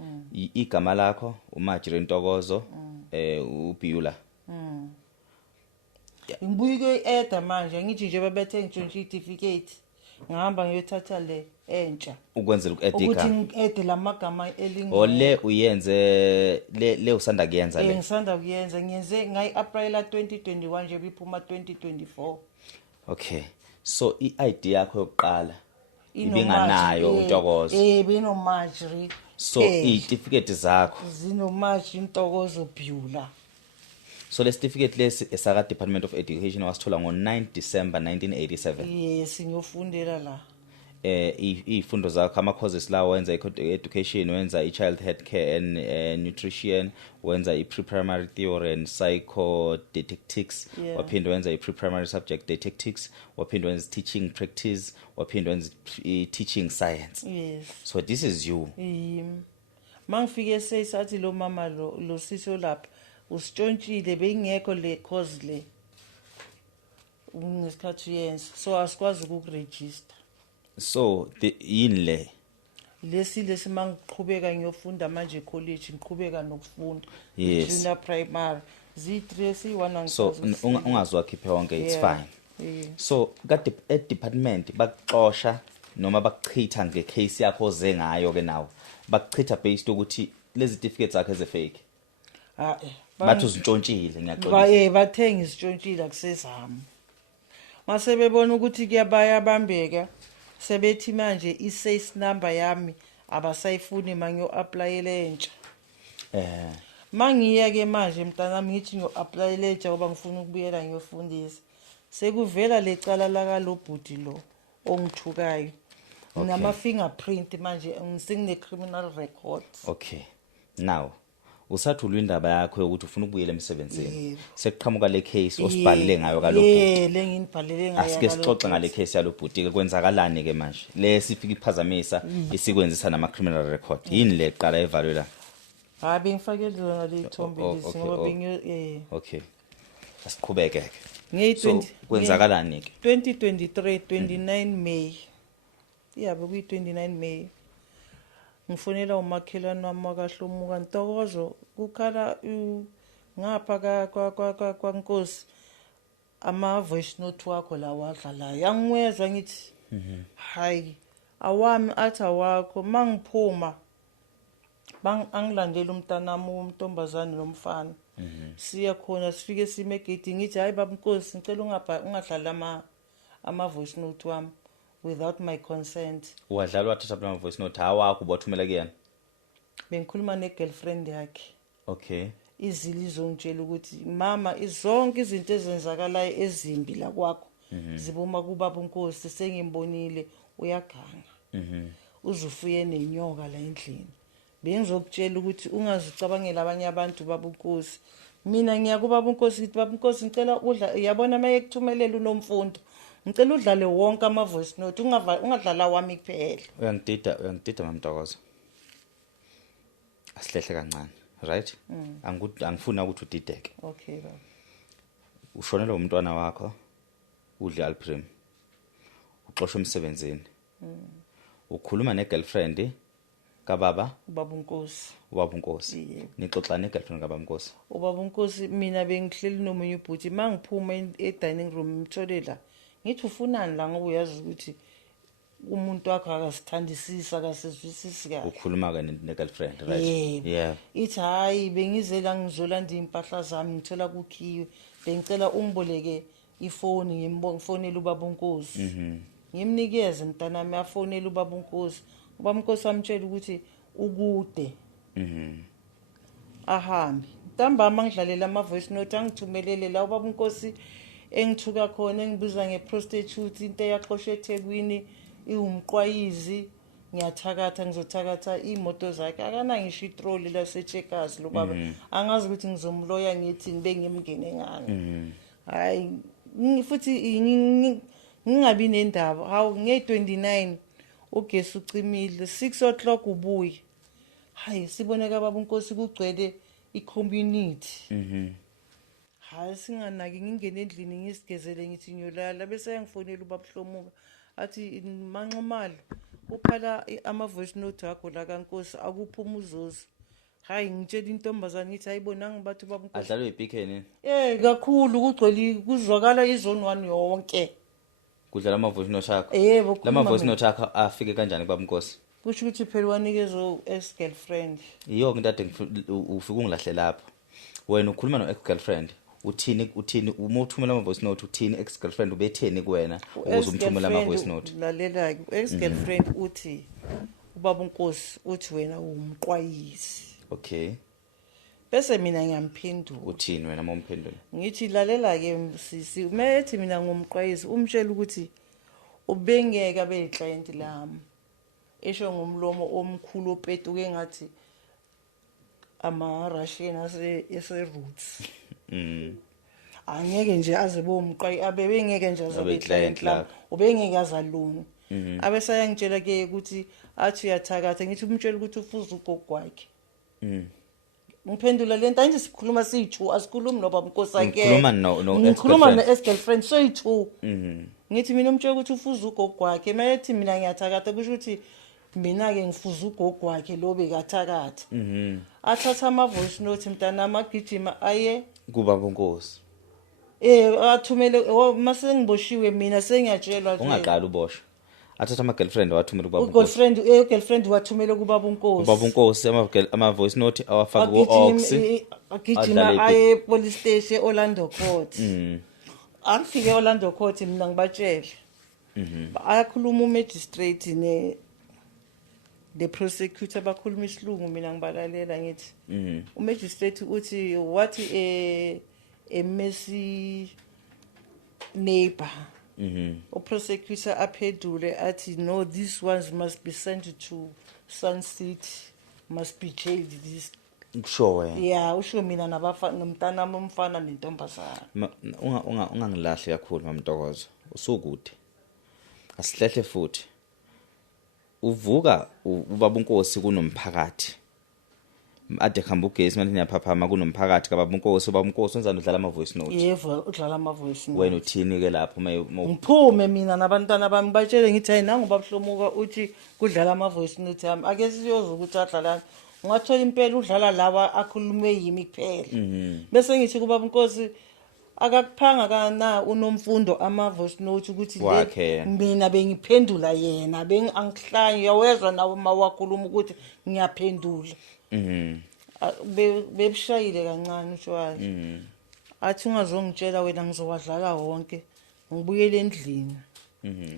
Igama lakho uMarjory Ntokozo uBhula. Ngibuye ku-eda manje ngithi nje babethe ngitshontshe certificate ngihamba ngiyothatha le entsha ukwenzela uku-edika ukuthi ngi-ede lamagama le uyenze le usanda kuyenza le ngisanda kuyenza ngiyenze ngayi-April 2021 nje biphuma 2024. Okay, so i-ID yakho yokuqala ibinganayo uNtokozo binoMarjory. So i-certificate zakho zinoMarjory Ntokozo Bhula. So le certificate lesi esaka Department of Education wasithola ngo 9 December 1987. Yes, ngiyofundela la. izifundo zakho ama courses lawo wenza education, wenza i-child health care and nutrition, wenza i-pre-primary theory and psychodidactics, Yeah. waphinde wenza i-pre-primary subject didactics, waphinde wenza teaching practice, waphinde wenza teaching science. Yes. So this is you. Mangifike seyisathi lo mama lo sisi olapha usitshontshile beyingekho le course le. Ngesikhathi uyenza. So asikwazi ukukuregister. So yini le? Lesi mangiqhubeka ngiyofunda manje college ngiqhubeka nokufunda. Yes. Junior primary. Z3 C1 So ungaziwakhiphe wonke, it's Yeah. fine. Yeah. So kade department bakuxosha noma bakuchitha ngecase yakho oze ngayo ke nawo. Bakuchitha based ukuthi lezi certificates zakhe ezefake. Bathi uzintshontshile ngiyaxolisa. Bathenga isitshontshile akusezami. Mase bebona ukuthi kuyabambeka sebethi manje i-SACE number yami abasayifuni mangiyo applyele entsha. Mangiya ke manje mntanami ngithi ngiyo-applyele entsha ngoba ngifuna ukubuyela ngiyofundisa. Sekuvela lecala laka lo bhuti lo ongithukayo. Nama fingerprint manje ngisengine criminal records. Okay. Now usathula indaba yakho ukuthi ufuna ukubuyela emsebenzini. Sekuqhamuka le case osibhalile ngayo kalobhuti. Le nginibhalele ngayo. Asike sixoxe ngale case yalobhuti ke kwenzakalani ke manje. Le sifika iphazamisa isikwenzisa nama criminal record. Yini le qala evalwe la? Bengifake lona le thombe lesi ngoba bengiyo Okay. Asiqhubeke ke. Nge-20 kwenzakalani ke? 2023 29 May. Yabe kuyi 29 May. Ngifonela umakhelwane wami kaHlomuka Ntokozo kukhala ngapha kwaNkosi ama voice note wakho la wadlala yangwezwa ngithi hayi awami athi awakho mangiphuma angilandela umntanami umntombazane nomfana siya khona sifike sime egedini ngithi hayi baba Nkosi ngicela ungadlala ama voice note wami without my consent. Wadlala wathatha ama voice note awakho ubothumela kuyena? Bengikhuluma ne-girlfriend yakhe. Okay. Izili izongitshela ukuthi mama izonke izinto ezenzakalayo ezimbi la kwakho zibuma kubaba uNkosi sengimbonile uyaganga. Uzufuye nenyoka la endlini. Bengizokutshela ukuthi ungazicabangela abanye abantu baba uNkosi. Mina ngiya kubaba uNkosi ngithi baba uNkosi ngicela udla yabona maye kuthumelela unomfundo. Ngicela udlale wonke ama voice note ungadlala wami kuphela. Uyangidida mamntokozo. Asihlehle kancane, right? Angifuna ukuthi udideke. Okay baba. Ushonela umntwana wakho udle alprim. Uxoshwe emsebenzini. Ukhuluma negirlfriend kababa Ubaba uNkosi. ubaba uNkosi. Nixoxa negirlfriend kababa uNkosi. Ubaba uNkosi mina bengihleli nomunye ubhuti mangiphuma e-dining room ngitholela ngithi ufunani la ngoba uyazi ukuthi umuntu wakho akasithandisisa akasizwisisi kahle. Ukhuluma ke ne-girlfriend, right? Yeah. Ithi hayi bengizela ngizolanda impahla zami ngithola kukhiwe bengicela ungiboleke ifoni ngifonela ubaba uNkosi. Ngimnikeze mntanami afonela ubaba uNkosi. Ubaba uNkosi amtshela ukuthi ukude. Ahambe. Ntambama ngidlalela ama voice note angithumelele la ubaba uNkosi engithuka khona engibiza ngeprostitute into eyaqoshwe eThekwini iwumqwayizi ngiyathakatha ngizothakatha imoto zakhe akana ngisho itroli la seCheckers lo baba angazi ukuthi ngizomloya ngithi ngibe ngimngene ngani. Hayi futhi ngingabi nendaba hawu nge29 ugesi ucimile 6 o'clock ubuye. Hayi siboneka baba uNkosi kugcwele icommunity. Hayi singanaki ngingene endlini ngisigezele ngithi ngiyolala bese ngifonela ubaba Hlomuka athi Manxumalo uphala ama voice note akho la kaNkosi akuphuma uzozo. Hayi ngitshela intombazane ngithi ayibonanga bathi ubaba uNkosi Adlalwe iBK nini? Kakhulu kugcwele kuzwakala izone 1 yonke. Kudlala ama voice note akho? Yebo. Lama voice note akho afike kanjani kubaba uNkosi? Kusho ukuthi phela wanikezo ex girlfriend. Iyo into ade ufika ungilahle lapho. Wena ukhuluma no ex girlfriend. Uthini uma uthumela ama voice note uthini ex girlfriend ubetheni kuwena ukuze umthumela ama voice note? Lalela ex girlfriend uthi ubaba uNkosi uthi wena umqwayizi. Okay. Bese mina ngiyamphendula. Uthini wena momphendula? Ngithi lalela ke sisi umethi mina ngumqwayizi umtshela ukuthi ubengeka beclient lami esho ngomlomo omkhulu opetuke ngathi ama Russian ase roots angeke nje aze bomqayi abebengeke nje azobe client la ubengeke azalungu abesayangitshela ke ukuthi athi uyathakatha ngithi umtshela ukuthi ufuza ugogwakhe ngiphendula lento anje sikhuluma siyi2 asikhulumi noba Nkosi ake ngikhuluma no ex girlfriend soyi2 ngithi mina umtshela ukuthi ufuza ugogwakhe mayethi mina ngiyathakatha kusho ukuthi mina ke ngifuza ugogwakhe lo bekathakatha athatha ama voice note mntana amagijima aye kubaba uNkosi athumele mase ngiboshiwe mina sengiyatshelwa nje ungaqala uboshwe athatha ama girlfriend wathumela kubaba uNkosi girlfriend wathumela kubaba uNkosi ubaba uNkosi ama voice note awafaka ku-aux agijima aye police station Orlando Court afike Orlando Court mina ngibatshele ayakhuluma umagistrate the prosecutor bakhuluma isilungu mina ngibalalela ngithi umagistrate uthi what a messy neighbor prosecutor aphendule athi no, these ones must be sent to Sun City, must be jailed this sure yeah usho mina nomntana umfana nentombazana ungangilahle kakhulu mamntokozo usukude asihlehle futhi uvuka ubaba uNkosi kunomphakathi ade khamba ugesi manje niyaphaphama kunomphakathi kababa uNkosi ubaba uNkosi wenzani udlala ama voice note yebo udlala ama voice note wena uthini ke lapho ngiphume mina nabantwana bami batshele ngithi hayi nangu babhlomuka uthi kudlala ama voice note yami ake siyoza ukuthi adlalana ungathola impela udlala lawa akhulume yimi kuphela bese ngithi kubaba uNkosi akakuphanga kana unomfundo ama voice note ukuthi mina bengiphendula yena angihlanye uyawezwa nawe mawakhuluma ukuthi ngiyaphendula bebishayile kancane ushwayo athi ungazongitshela wena ngizowadlala wonke ngibuyele endlini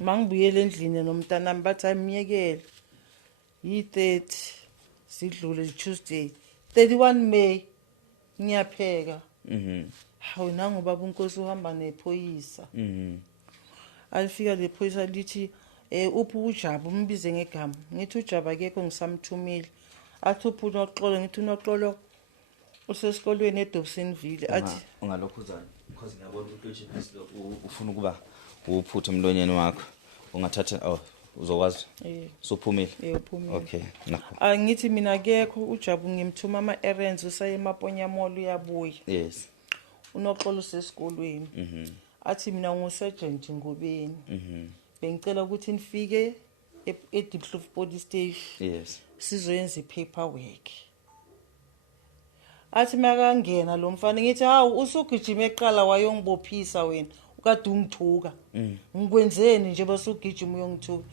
mangibuyele endlini nomntanami bathi ayimiyekele yi30 sidlule Tuesday 31 May ngiyapheka hawu nangu baba uNkosi uhamba nephoyisa alifika lephoyisa lithi uphi uJabu umbize ngegama ngithi uJabu akekho ngisamthumile athi uphi uNoxolo ngithi uNoxolo usesikolweni eDobsonville athi ungalokho uzani because ngiyabona ukuthi ufuna ukuba uphuthe emlonyeni wakho ungathatha uzokwazi sophumile uphumile okay nakho angithi mina akekho uJabu ngimthuma ama errands usaye eMaponya Mall uyabuya yes uNoxolo usesikolweni athi mina ngusergeant Ngobeni bengicela ukuthi nifike eDiepkloof police station yes sizoyenza ipaperwork athi makangena lo mfana ngithi hawu usugijima eqala wayongibophisa wena ukade ungithuka ngikwenzeni nje basugijima uyongithuka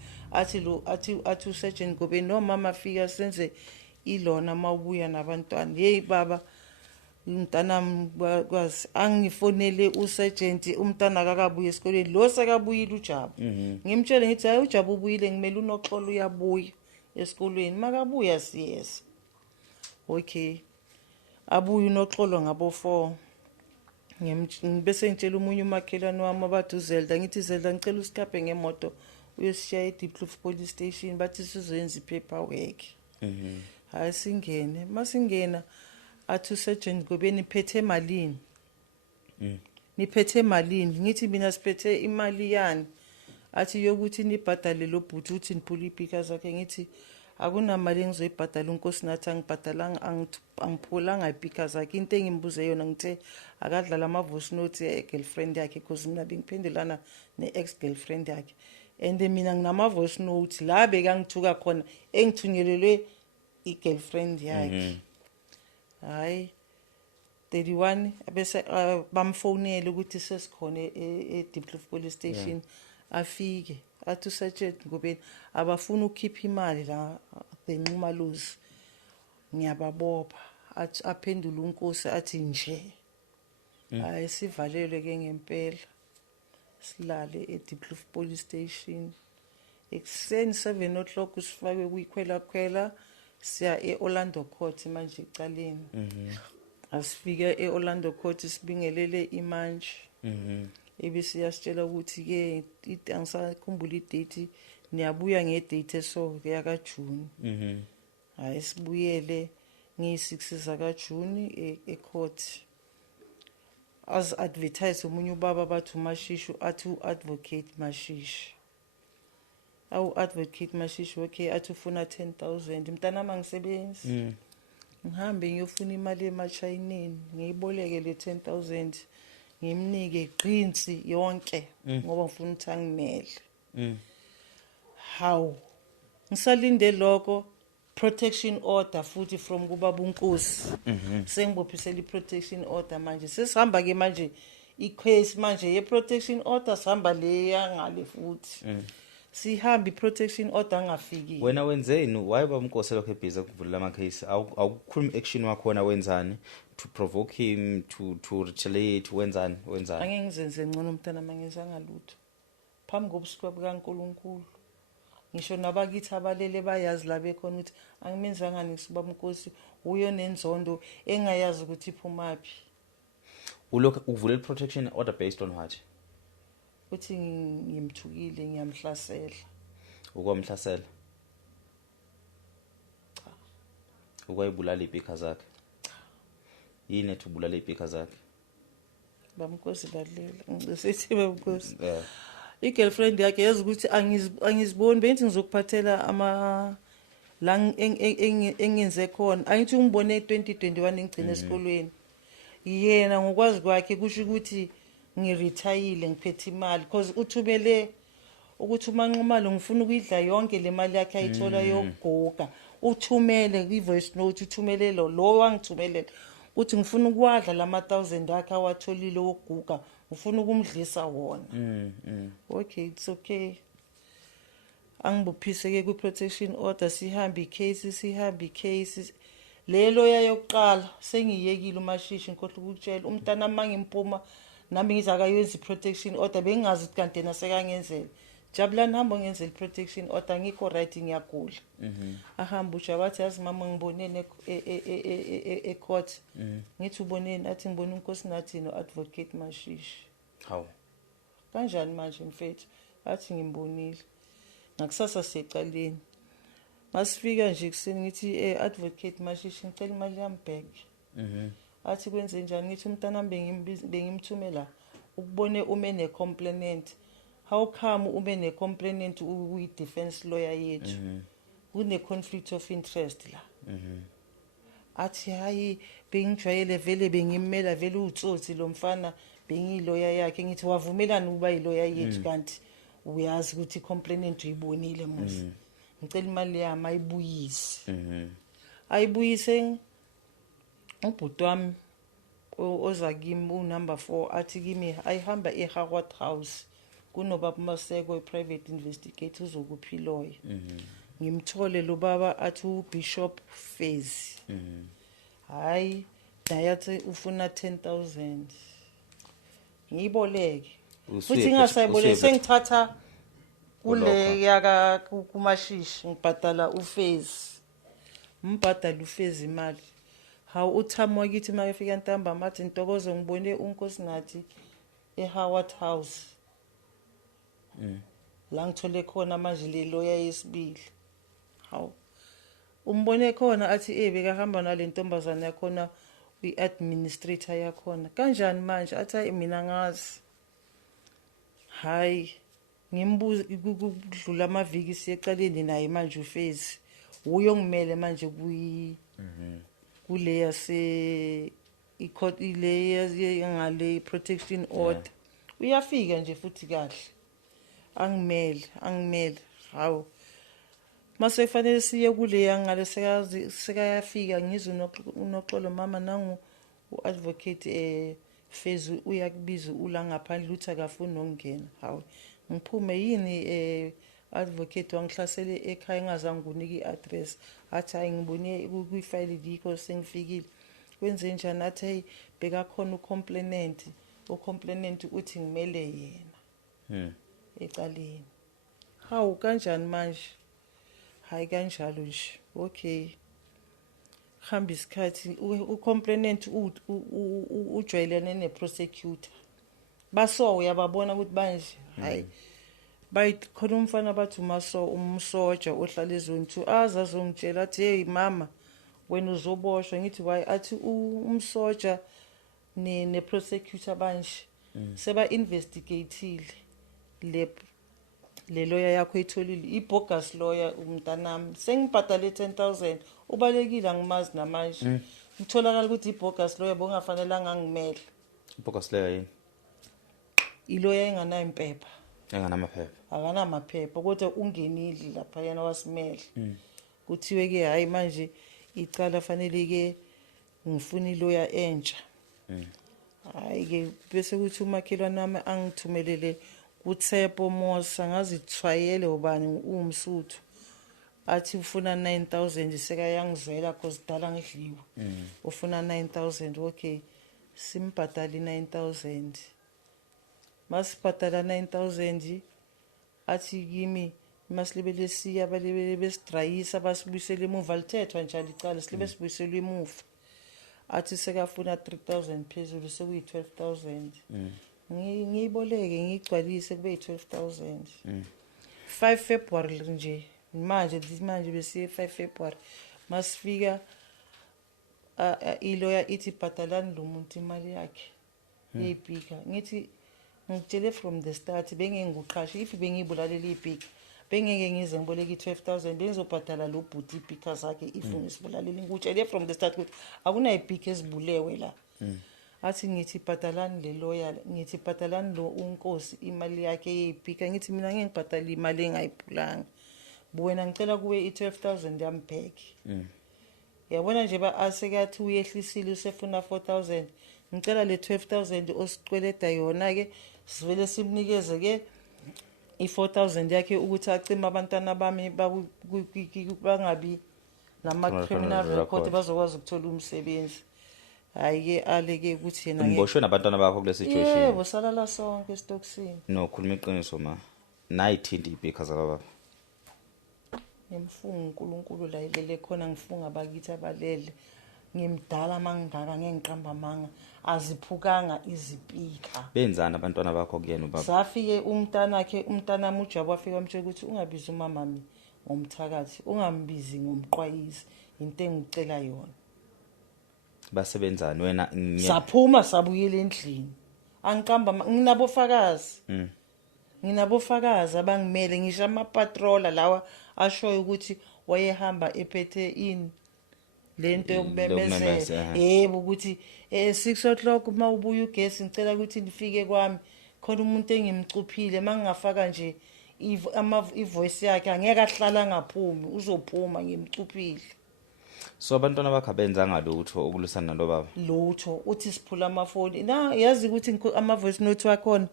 athi usergeant Ngobeni no mama fika senze ilona mawubuya nabantwana hey baba umntanami kwazi angifonele usergeant umntana akakabuya esikoleni lo sekabuyile uJabu ngimtshele ngithi hayi uJabu ubuyile ngimele uNoxolo uyabuya esikolweni makabuya siyeza okay abuya uNoxolo ngabo 4 bese ngitshela umunye umakhelwane wami abathi uZelda ngithi Zelda ngicela usikaphe ngemoto uyoshiya eDiepkloof police station bathi sizoyenza ipaperwork hayi singene masingena athi usergeant Ngobeni phethe malini niphethe malini ngithi mina siphethe imali yani athi yokuthi nibhadale lo bhuti uthi niphula iphika zakhe ngithi akunamali engizoyibhadala uNkosi nathi angibhadalanga angiphulanga iphika zakhe into engimbuze yona ngithe akadlala ama voice notes girlfriend yakhe because mina bengiphendulana neex girlfriend yakhe and mina nginama voice notes la bekangithuka khona engithunyelelwe igirlfriend yakhe hayi 31 bese bamfonela ukuthi sesikhona eDiepkloof police station afike athi usergeant Ngobeni abafuna ukukhipha imali la benquma lozi ngiyababopha athi aphendula uNkosi athi nje hayi sivalelwe ke ngempela silale eDiepkloof police station ekseni 7 o'clock usifake kuyikhwela siya eOrlando Court manje ecaleni asifike eOrlando Court sibingelele imanje ebese yasitshela ukuthi-ke angisakhumbula idate niyabuya ngedate eso-ke yakajuni. Hhayi sibuyele ngiyi-6 zakajuni ecourt. As-advertise omunye ubaba bathi uMashishi athi u-advocate Mashishi. Awu-advocate Mashishi okay athi ufuna 10,000. Mntanami angisebenzi. Ngihambe ngiyofuna imali emachayineni ngiyiboleke le 10,000 ngimnike iqinsi yonke ngoba ngifuna ukuthi angimele. Hawu ngisalinde lokho protection order futhi from kubaba uNkosi. Sengibophisela i-protection order manje sesihamba ke manje i-case manje ye-protection order sihamba le yangale futhi. Sihamba i-protection order angafiki. Wena wenzeni why baba uNkosi lokho ebhiza ukuvulela ama case awukhuluma action wakhona wenzani to provoke him to retaliate wenzani Angeke ngizenze ngcono mntana mangenzanga lutho phambi kobusuku bukaNkulunkulu. Ngisho nabakithi abalele bayazi la bekhona ukuthi angimenzanga ngisibaba uNkosi uyo nenzondo engayazi ukuthi iphumaphi. Ulokho uvulela protection order based on what? Uthi ngimthukile ngiyamhlasela. Ukwamhlasela? Cha. Ukwayibulala ipika zakhe? Yini ethi ubulala ipika zakhe? Baba uNkosi badlela ngicisithi baba uNkosi. I-girlfriend yakhe yazi ukuthi angiziboni bengithi ngizokuphathela la engenze khona. Angithi ungibone 2021 ngigcina esikolweni. Yena ngokwazi kwakhe kusho ukuthi ngiretire ngiphethe imali because uthubele ukuthi uManqumalo ngifuna ukuyidla yonke le mali yakhe ayithola yokugoga. Uthumele kwi-voice note uthumele lo wangithumelela uthi ngifuna ukwadla lama 1,000 akhe awatholile wokuguga ufuna ukumdlisa wona. Okay it's okay. Angibophise ke ku-protection order sihamba i-case le lawyer yokuqala sengiyekile uMashishi ngikhohle ukutshela umntana mangimpuma nami ngithi akayenza i-protection order bengingazi ukuthi kanti yena sekangenzela. Jabulani hamba ngenzela i-protection order ngikho right ngiyagula. Ahamba uJabathi yazi mama ngibonene e-court. Ngithi uboneni athi ngibona uNkosi nathi no-advocate Mashishi. Hawu. Kanjani manje mfethu? Athi ngimbonile. Ngakusasa siyecaleni. Masifika nje kuseni ngithi advocate Mashishi ngicela imali yami back. Athi kwenze njani ngithi umntanami bengimthumela ukubone ume ne-complainant. How come ume ne-complainant uyi-defense lawyer yethu? Kune-conflict of interest la. Athi hayi bengijwayele vele bengimela vele utsotsi lo mfana bengiyiloya yakhe ngithi wavumelana ukuba yiloya yethu kanti uyazi ukuthi i-complainant uyibonile muzi. Ngicela imali yami ayibuyise. Ayibuyise ubhuti wami oza kimi unumber 4 athi kimi ayihamba eHoward House kunobaba Maseko private investigator uzokuphi lawyer. Ngimthole lo baba athi uBishop Fezi. Hayi dayathi ufuna 10,000. Ngiyiboleke. Futhi ngingasayiboleke sengithatha kule yaka kuMashishi ngibhadala uFezi. Mbhadala uFezi imali. Hawu uthamo wakithi makafika ntambama athi Ntokozo ngibone uNkosi nathi eHoward House. La ngithole khona manje le lawyer yesibili. Hawu umbone khona athi bekahamba nale ntombazana yakhona uyi-administrator yakhona. Kanjani manje athi mina ngazi. Hayi ngimbuza kudlula amaviki siyecaleni naye manje uFezi. Uyongimele manje kule yase i-court ile ngale protection order. Uyafika nje futhi kahle. Angimele. Hawu. Mase fanele siye kule yangale sekayafika ngizwe unoxolo mama nangu uadvocate Fezi uyakubiza ula ngaphandle uthi akafuni nokungena. Hawu. Ngiphume yini advocate wangihlasele ekhaya engazange ngunike i-address. Athi hayi ngibone kwi-file likho sengifikile. Kwenze njani athi hey bekakhona ucomplainant uthi ngimele yena. Ecaleni. Hawu kanjani manje? Hayi kanjalo nje. Okay. Hamba isikhathi ucomplainant ujwayelene neprosecutor. baso uyababona ukuthi manje hayi bayikhona umfana bathi umsoja ohlala ezone 2 azazongitshela athi hey mama wena uzoboshwa ngithi why athi umsoja ne prosecutor banje seba investigateile le lawyer yakho etholile ibogus lawyer umntanami sengibhadale 10,000 ubalekile angimazi namanje ngitholakala ukuthi ibogus lawyer bongafanelanga ngimele ibogus lawyer yini iloya enganayo impepha enganamaphepha akanamaphepha kodwa ungenile lapha yena wasimele kuthiwe ke hayi manje icala fanele ke ngifuna iloya entsha hayi ke bese kuthi umakhelwane nami angithumelele kuTsepo Mosa ngazithwayele ubani umsuthu athi ufuna 9,000 sekayangizwela cause dala ngidliwe ufuna 9,000 okay simbhadali 9,000 masibhadala 9,000 athi kimi masilibele siya balebele besidrayisa basibuyisele emuva lithethwa njalo icala silibe sibuyisele emuva athi sekafuna 3,000 phezulu sekuyi 12,000 ngiyiboleke ngigcwalise kube 12,000 5 February nje manje besiye 5 February masifika iloya ithi bhadalani lo muntu imali yakhe yebhika ngithi ngitshele from the start bengenguqhashi if bengibulalela ibhika bengeke ngize ngiboleke 12,000 bengizobhadala lo bhuti ibhika zakhe if ngisibulalela ngutshele from the start ukuthi akunayibhika ezibulewe la athi ngithi bhadalani le lawyer ngithi bhadalani lo unkosi imali yakhe yebhika ngithi mina ngeke ngibhadale imali engayiphulanga buwena ngicela kuwe i12,000 yambheki yabona nje ba asekathi uyehlisile usefuna 4,000 ngicela le 12,000 osiqweleda yona ke sivele simnikeze ke i4,000 yakhe ukuthi acima abantwana bami bangabi nama criminal record bazokwazi ukuthola umsebenzi hayi ke aleke ukuthi yena ngiboshwe nabantwana bakho kule situation yebo salala sonke estoksini no khuluma iqiniso ma nayithinta ibhika zakababa ngimfunga uNkulunkulu la ilele khona ngifunga abakithi abalele ngimdala mangaka ngengiqamba manga aziphukanga izipika benzana abantwana bakho kuyena ubaba safike umntana mujabu wafika amtshela ukuthi ungabizi umama mi ngomthakathi ungambizi ngomqwayisi into engicela yona basebenzana wena saphuma sabuyela endlini angiqamba nginabofakazi abangimele ngisho amapatrola lawa ashoyo ukuthi wayehamba ephethe ini lento yokubemezela yebo ukuthi 6 o'clock uma ubuya ugesi ngicela ukuthi nifike kwami khona umuntu engimcuphile mangingafaka nje ivoice yakhe angeke ahlala ngaphumi uzophuma ngimcuphile so abantwana bakho abenza ngalutho okulisana nalo baba lutho uthi siphula amafoni na yazi ukuthi ama voice note wakhona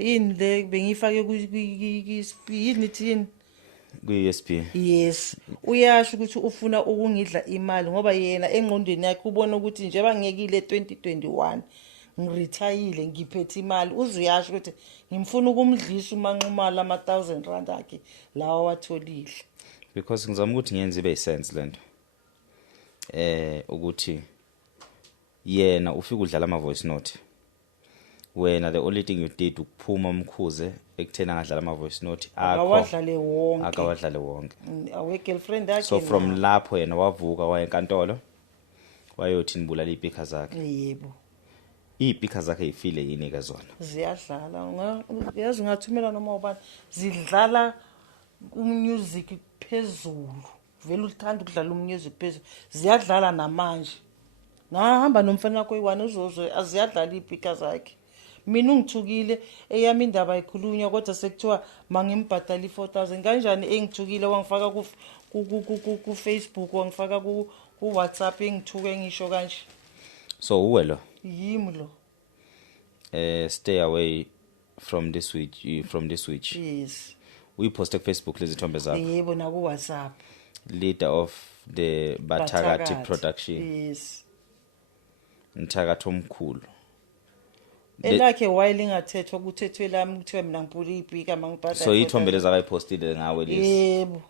yini le bengifake yini thini ku-USB yes uyasho ukuthi ufuna ukungidla imali ngoba yena engqondweni yakhe ubona ukuthi nje bangiyekile 2021 ngiretire ngiphethe imali uzuyasho ukuthi ngimfuna ukumdlisa umanqumala ama 1,000 rand akhe lawa watholile because ngizama ukuthi ngiyenze ibe sense lento ukuthi yena ufika udlala ama voice note wena the only thing you did ukuphuma umkhuze ekuthena ngadlala ama voice note akawadlale wonke awe girlfriend yakhe so from lapho yena wavuka waya enkantolo wayothi nibulala ibhika zakhe yebo ibhika zakhe ifile yini ke zona ziyadlala yazi ungathumela noma ubani zidlala umusic phezulu vele uthanda ukudlala umusic phezulu ziyadlala namanje nahamba nomfana wakho iwana uzozwe aziyadlala ibhika zakhe mina ungithukile eyami indaba ikhulunywa kodwa sekuthiwa mangimbhadala i4,000 kanjani engithukile wangifaka ku Facebook wangifaka ku WhatsApp engithuke ngisho kanje so uwe lo yimi lo stay away from this witch yes uyiposte ku Facebook lezi thombe zakho yebo na ku WhatsApp leader of the Bathakathi production yes Nthakathi omkhulu elakhe while ingathethwa kuthethwe lami kuthiwa mina ngipula ibhika mangibhadala so ithombe lezi akayipostile ngawe lezi yebo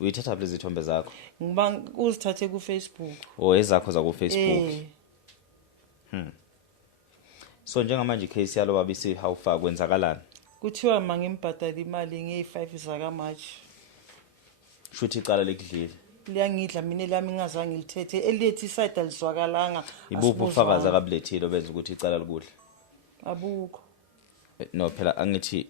uyithatha lezi thombe zakho ngiba uzithathe ku Facebook ezakho za ku Facebook So njengamanje case yalo baba isi how far kwenzakalani? kuthiwa mangimbhadala imali nge-5 zakaMarch Shuthi icala lekudlile. liyangidla mina lami ngazange ngilithethe elithi iside alizwakalanga Ibuphi ufakazi akabulethile obenza ukuthi icala likudla? abukho No phela angithi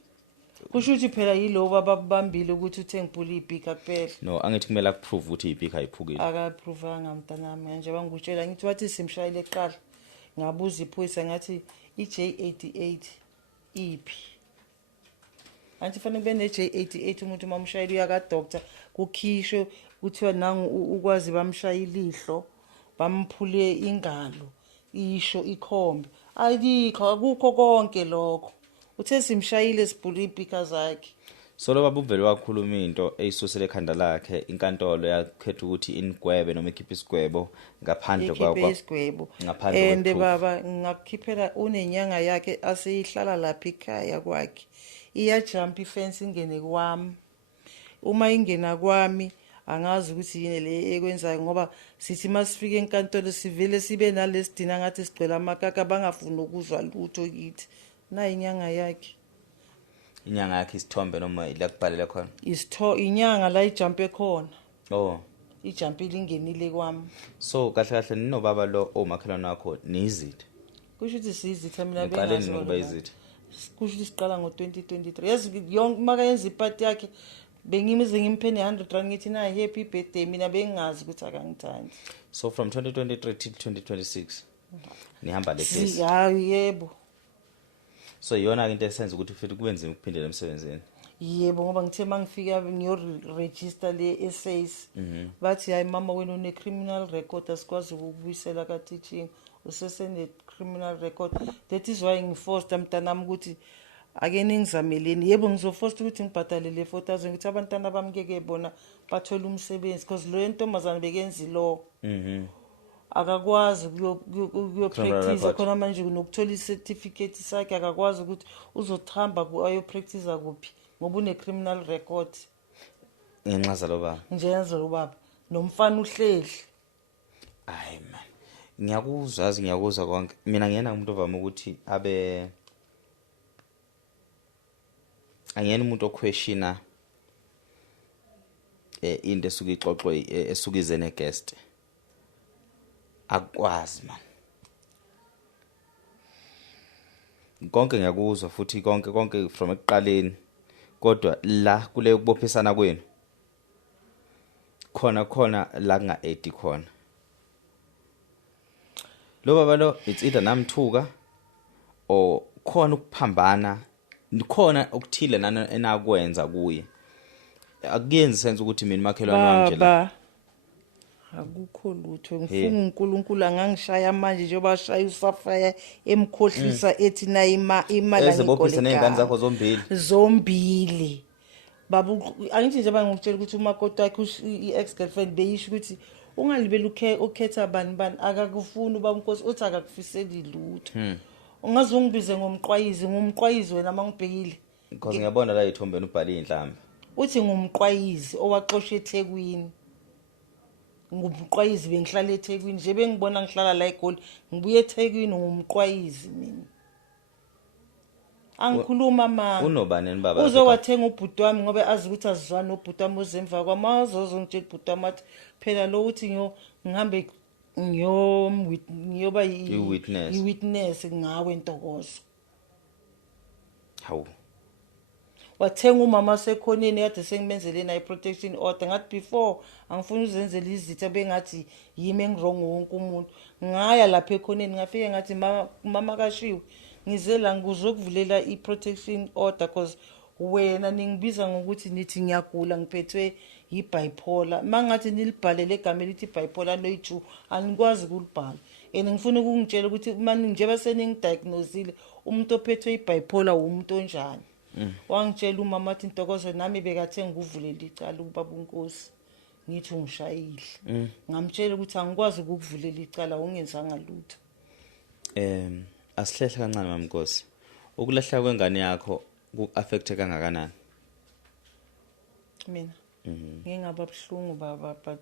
kusho ukuthi phela yilobo ababambile ukuthi uthenga iphula ibhika kuphela no angithi kumele akuprove ukuthi ibhika ayiphukile. akapruvanga mntanami kanje bangikutshela ngithi wathi simshayile eqala ngabuza iphoyisa ngathi i-J88 iphi anti fanele kube ne-J88 umuntu mamshayile uyakadoctor kukhishwe kuthiwa nangu ukwazi bamshaya ilihlo bamphule ingalo isho ikhombe ayikho akukho konke lokho uthe simshayile sibhula ibhika zakhe. So lo baba uvele wakhuluma into eyisusele ekhanda lakhe inkantolo yakhetha ukuthi inigwebe noma ikhiphe isigwebo ngaphandle isigwebo and baba ngakukhiphela unenyanga yakhe aseyihlala lapha ekhaya kwakhe iyajump ifence ingene kwami uma ingena kwami angazi ukuthi yini le ekwenzayo ngoba sithi masifike enkantolo sivele sibe nalesidina ngathi sigcwele amakaka bangafuni ukuzwa lutho kithi na inyanga yakhe isithombe noma ila kubhalela khona inyanga la ijump khona oh ijump ilingenile kwami so kahle kahle ninobaba lo omakhelwane wakho nizithe kusho ukuthi sizitha mina bengazi ukuba izithe kusho ukuthi siqala ngo-2023 yazi yonke maka yenza ipati yakhe bengimize ngimpe ne-100 ngithi na happy birthday mina bengingazi ukuthi akangithandi so from 2023 till 2026 nihamba le case hayi yebo so yona into esenza ukuthi futhi kube nzima ukuphindela emsebenzini yebo ngoba ngithe mangifika ngiyo-register le-essays bathi hayi mama wena une-criminal record asikwazi ukubuyisela ka-teaching usesene-criminal record that is why ngiforced mntanami ukuthi ake ningizameleni yebo ngizoforced ukuthi ngibhadale le 4,000 ukuthi abantwana bamkeke bona bathole umsebenzi because lo yentombazane bekenzi lo akakwazi kuyopractice khona manje nokuthola i-certificate sakhe akakwazi ukuthi uzothamba ayopractice kuphi ngoba une-criminal record ngenxa lo baba njengazo lo baba nomfana uhleli hayi man ngiyakuzwa konke mina ngiyena umuntu ovama ukuthi angiyena umuntu oquestiona into esuke ixoxwe esuke ize neguest akwazi man konke ngiyakuzwa futhi konke from ekuqaleni kodwa la kule ukubophisana kwenu khona la kunga-80 khona lo baba lo it's either namthuka or khona ukuphambana khona okuthile nana enakwenza kuye akuyenzi sense ukuthi mina makhelwane wami nje la akukho lutho ngifunga uNkulunkulu angangishaya manje njengoba ashaya uSafaya emkhohlisa ethi na imali ezibophisa nezingane zakho zombili babu angithi nje bangikutshela ukuthi umakoti wakhe i-ex girlfriend beyisho ukuthi ungalibeli ukhetha bani akakufuni uba umkhosi uthi akakufiseli lutho ungaze ungibize ngumqwayizi wena mangibhekile because ngiyabona la ithombeni ubhali inhlamba uthi ngumqwayizi owaxoshwe eThekwini ngumqwayizi bengihlala eThekwini nje bengibona ngihlala la eGoli ngibuye eThekwini ngumqwayizi mina angikhuluma mama unobani baba uzowathenga ubhuti wami ngoba azi ukuthi azizwana nobhuti wami ozemva kwamazozo ngitshela ubhuti wami athi phela lo uthi ngihambe ngiyoba i-witness ngawe Ntokozo hawu wathenga umama sekhoneni kade sengimenzele naye protection order ngathi before angifuni uzenzele izitha bengathi yimi engirong wonke umuntu ngaya lapha ekhoneni ngafike ngathi mama kashiwe ngizela nguzokuvulela i-protection order because wena ningibiza ngokuthi nithi ngiyagula ngiphethwe yi-bipolar mangathi nilibhalele igama elithi bipolar noyichu anikwazi ukulibhala and ngifuna ukungitshela ukuthi manje njengoba seningidiagnosile umuntu ophethwe yi-bipolar umuntu onjani wangitshela umama athi Ntokozo nami bekathe ngikuvulela icala ubaba uNkosi ngithi ungishayile ngamtshela ukuthi angikwazi ukukuvulela icala ungenzanga lutho asihlehla kancane mama Nkosi ukulahla kwengane yakho ku-affecte kangakanani mina ngingaba buhlungu baba but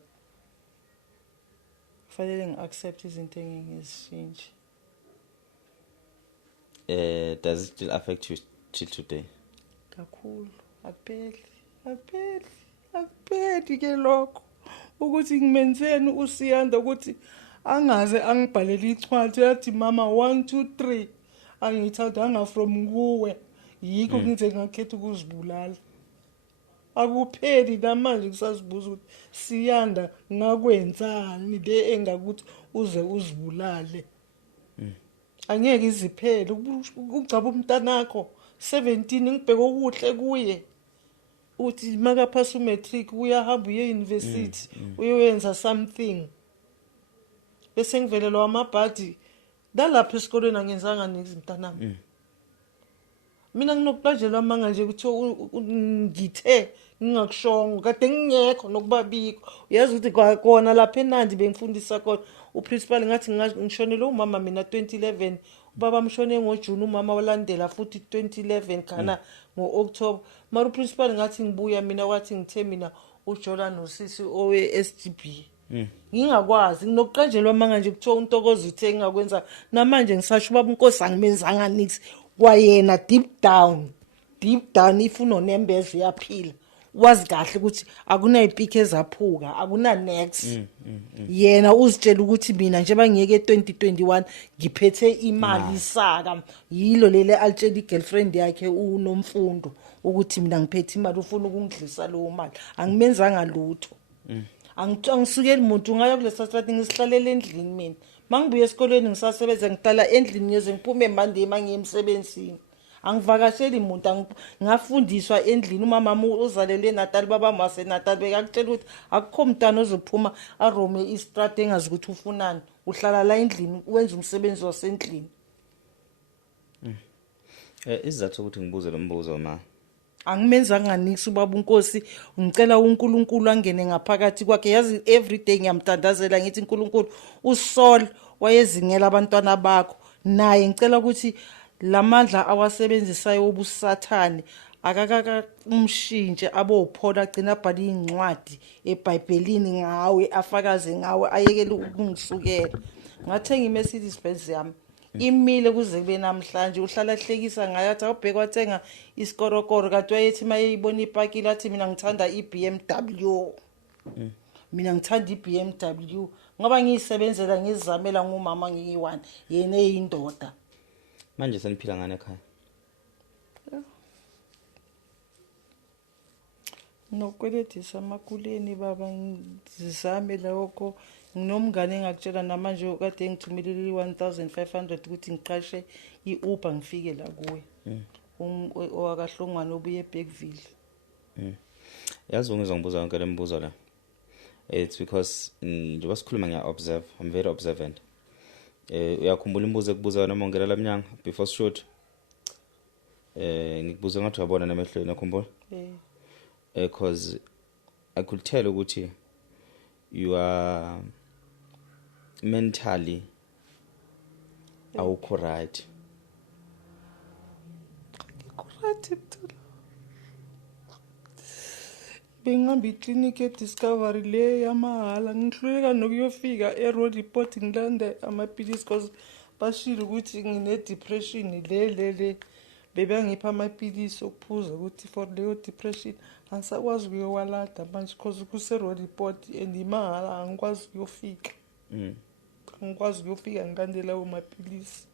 kufanele ngi-accept izinto engingezishintshe Does it still affect you till today? kakhulu akupheli ke lokho ukuthi ngimenzeni uSiyanda ukuthi angaze angibhalele ichwathi yathi mama 1 2 3 angithandanga from kuwe yikho ngize ngakhetha ukuzibulala akupheli namanje kusazibuza ukuthi Siyanda ngakwenzani le engakuthi uze uzibulale angeke iziphele ukugcaba umntanakho 17 ngibheke okuhle kuye uthi makaphasa umatric uyahamba uye university uyoyenza something bese ngivelelwa amabhadi dalapha esikolweni angenzanga nix mntanami mina nginokuqajelwa amanga nje ukuthi ngithe ngingakushongo kade ngingekho nokubabikho uyazi ukuthi kona lapha eNandi bengifundisa khona uprincipal ngathi ngishonele umama mina 2011 ubaba amshone ngoJune umama walandela futhi 2011 kana ngoOctober mara uprincipal ngathi ngibuya mina wathi ngithe mina uJola noSisi owe SGB ngingakwazi nginokuqanjelwa amanga nje kuthiwa untokozo uthe ngingakwenza namanje ngisasho ubaba uNkosi angimenzanga nix kwayena deep down ifuna oNembeza uyaphila wazi kahle ukuthi akunayipiki ezaphuka akuna next yena uzitshela ukuthi mina nje bangiyeke 2021 ngiphethe imali isaka yilo lele alitshela igirlfriend yakhe uNomfundo ukuthi mina ngiphethe imali ufuna ukungidlisa lo mali angimenzanga lutho angisukeli umuntu ngayo kulesa strategy ngisihlalele endlini mina mangibuye esikolweni ngisasebenza ngihlala endlini ngeze ngiphume Monday mangiye emsebenzini angivakasheli umuntu ngafundiswa endlini umama uzalelwe eNatal baba waseNatal bekakutshela ukuthi akukho umntana ozophuma arome istrate engazi ukuthi ufunani uhlala la endlini wenza umsebenzi wasendlini Isizathu ukuthi ngibuze lo mbuzo ma angimenzanga nix ubaba uNkosi ngicela uNkulunkulu angene ngaphakathi kwakhe yazi everyday ngiyamthandazela ngithi uNkulunkulu usol wayezingela abantwana bakho naye ngicela ukuthi lamandla awasebenzisayo obusathane akaka umshintshe abophola agcina abhala incwadi eBhayibhelini ngawe afakaze ngawe ayekele ukungisukela ngathenga iMercedes Benz yami imile kuze kube namhlanje uhlala ehlekisa ngayo athi awubheka wathenga isikorokoro kanti wayethi mayeyibona ipakile athi mina ngithanda iBMW mina ngithanda iBMW ngoba ngiyisebenzela ngizamela ngumama ngiyi1 yena eyindoda manje seniphila ngane ekhaya nokweletisa amakuleni baba ngizame lokho nginomngane engakutshela namanje kade ngithumelele 1500 ukuthi ngiqashe iUber ngifike la kuwe owakahlongwane obuye eBergville yazi ungizongibuza yonke le mbuzo la it's because njengoba sikhuluma ngiya-observe I'm very observant uyakhumbula imbuzo ekubuza yona mongela lamnyanga before shoot ngikubuza ngathi uyabona namehlweni akhumbula because I could tell ukuthi you are mentally awukho right bengihamba iclinic eDiscovery le yamahala ngihluleka nokuyofika eRoad Report ngilande amaphilisi cause bashilo ukuthi ngine depression le bebengipha amaphilisi okuphuza ukuthi for leyo depression angisakwazi ukuyowalada manje cause kuse Road Report and imahala angikwazi ukuyofika angikwazi ukuyofika ngikandela amaphilisi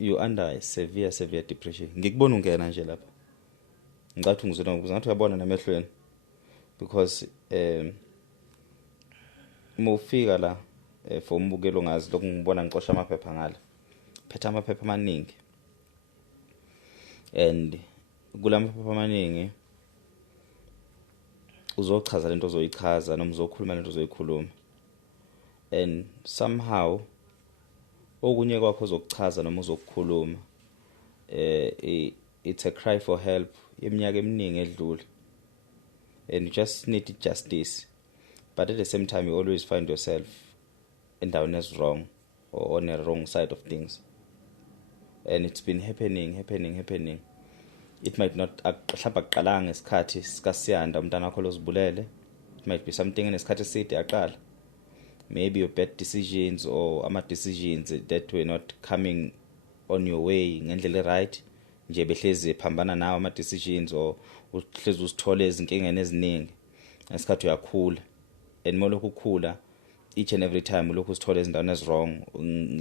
you under severe depression ngikubona ungena nje lapha ngicathi ngizona ukuze ngathi uyabona namehlweni because mawufika la for umbukelo ngazi lokhu ngibona ngixosha amaphepha ngala phetha amaphepha amaningi and kulamaphepha amaningi uzochaza lento ozoyichaza noma uzokhuluma lento ozoyikhuluma and somehow okunye kwakho ozokuchaza noma uzokukhuluma it's a cry for help yeminyaka eminingi edlule and you just need justice but at the same time you always find yourself endaweni is wrong or on a wrong side of things and it's been happening it might not mhlawumbe aqalanga ngesikhathi sikaSiyanda umntana wakho lozibulele it might be something enesikhathi eside aqala maybe your bad decisions or ama decisions that were not coming on your way ngendlela right nje behlezi phambana nawo ama decisions or uhlezi usithole izinkingeni eziningi ngesikhathi uyakhula and molokhu ukukhula each and every time lokhu usithole izindawo ezwrong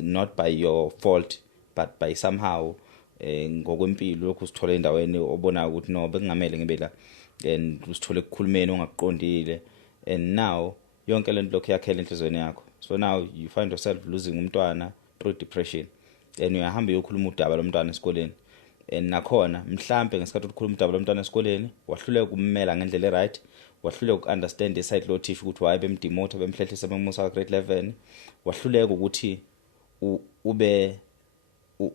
not by your fault but by somehow ngokwempilo lokhu usithole endaweni obona ukuthi no bekungamele ngibe la and usithole ukukhulumeni ongakuqondile and now yonke lento lokhu yakhela enhlizweni yakho so now you find yourself losing umntwana through depression and uyahamba uyokhuluma udaba lomntwana esikoleni and nakhona mhlambe ngesikhathi ukhuluma udaba lomntwana esikoleni wahluleka ukummela ngendlela right wahluleka ukunderstand iside lo teach ukuthi why bemdemote bemhlehlisa bemusa grade 11 wahluleka ukuthi ube